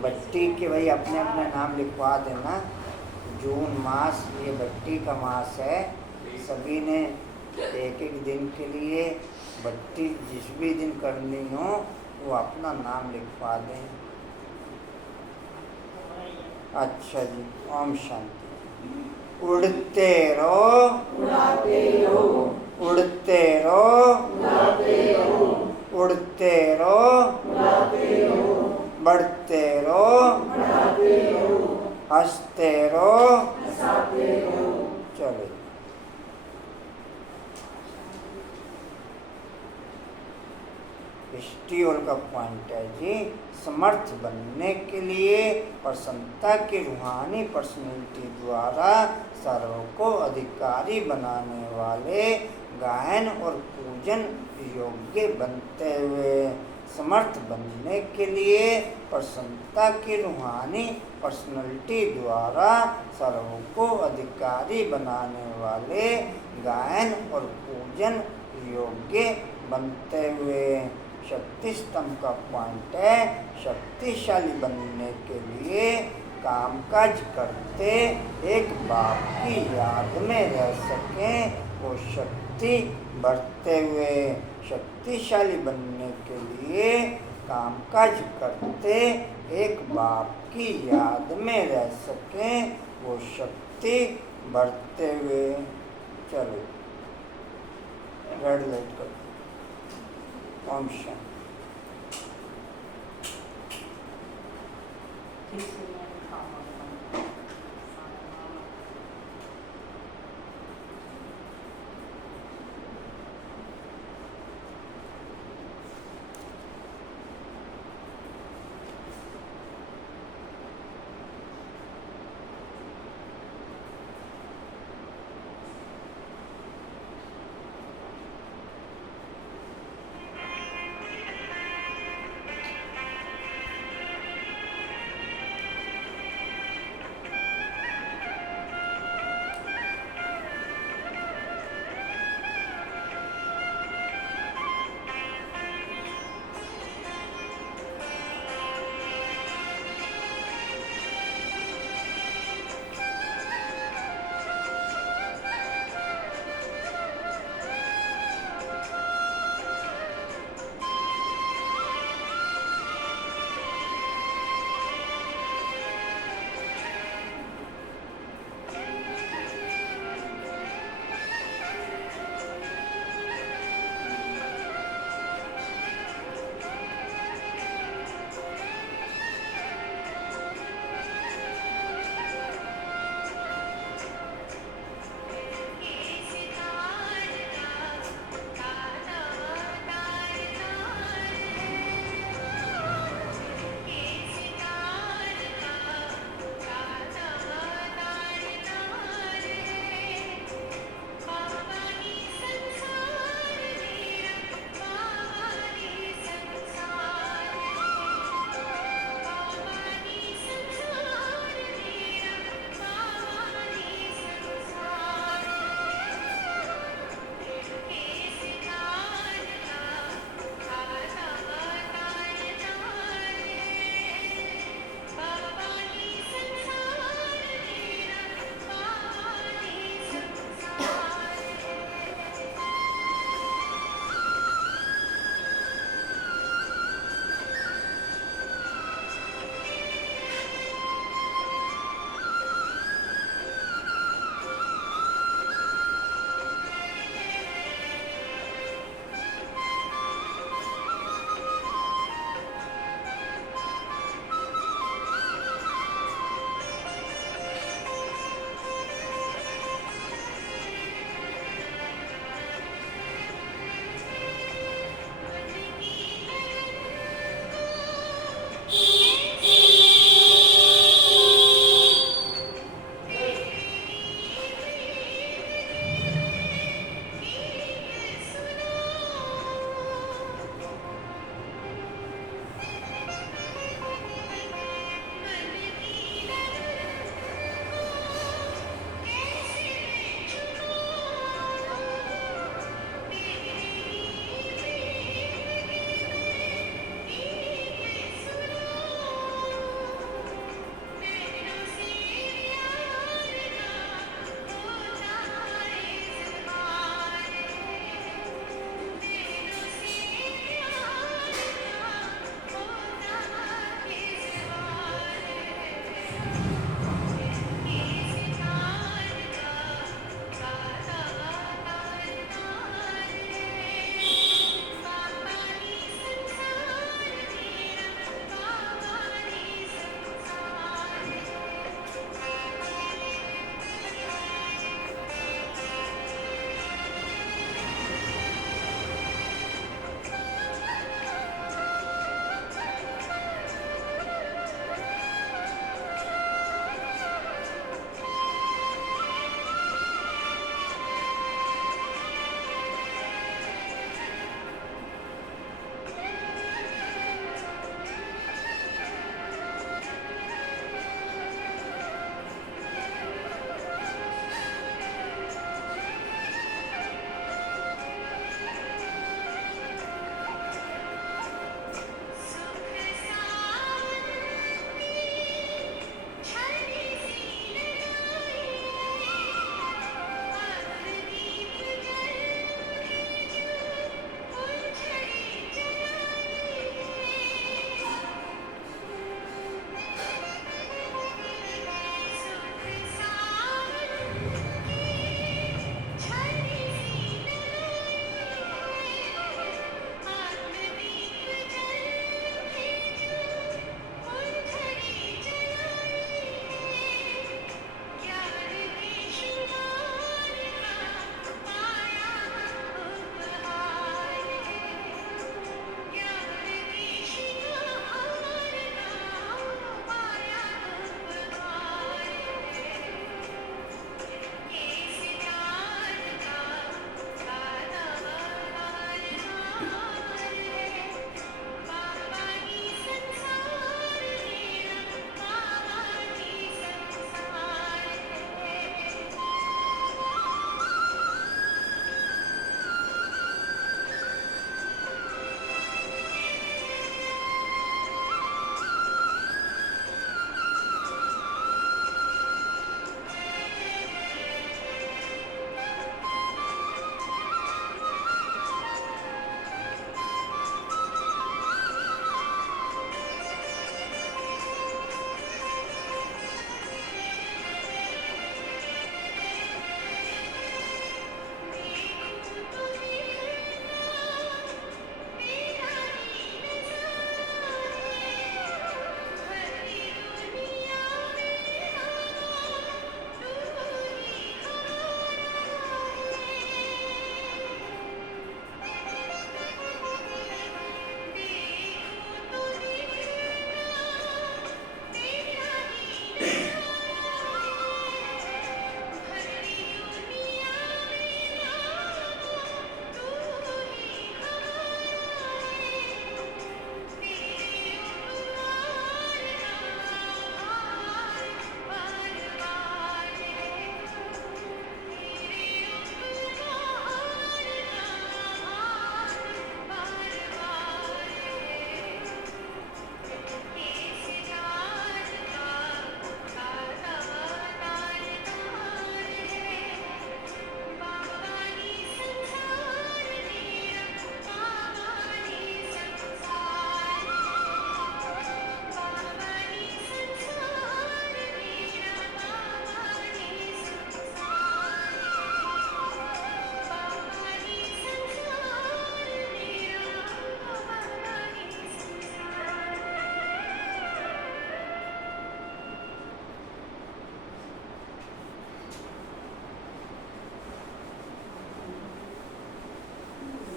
बट्टी के भाई अपने अपने नाम लिखवा देना। जून मास ये बट्टी का मास है, सभी ने एक एक दिन के लिए बट्टी जिस भी दिन करनी हो वो अपना नाम लिखवा दें। अच्छा जी, ओम शांति। उड़ते रहो, उड़ाते रहो, उड़ते रहो, उड़ाते रहो, उड़ते रहो, उड़ाते रहो, बढ़ते रहो, बढ़ाते रहो, हंसते रहो, हंसाते रहो। चलो। स्टील का पॉइंट है जी, समर्थ बनने के लिए प्रसन्नता की रूहानी पर्सनैलिटी द्वारा सर्व को अधिकारी बनाने वाले गायन और पूजन योग्य बनते हुए, समर्थ बनने के लिए प्रसन्नता की रूहानी पर्सनैलिटी द्वारा सर्व को अधिकारी बनाने वाले गायन और पूजन योग्य बनते हुए। शक्ति स्तंभ का पॉइंट है, शक्तिशाली बनने के लिए कामकाज करते एक बाप की याद में रह सकें, वो शक्ति बढ़ते हुए। शक्तिशाली बनने के लिए कामकाज करते एक बाप की याद में रह सकें, वो शक्ति बढ़ते हुए। चलो रेड लाइट कर। ओम शांति।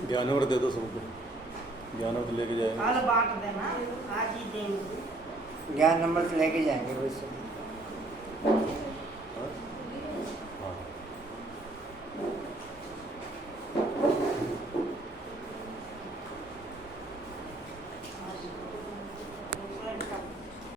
ज्ञानवर दे दो सबको, ज्ञानवर लेके जाएंगे। कल बांट देना, आज ही देंगे। ज्ञान नंबर से लेके जाएंगे वैसे।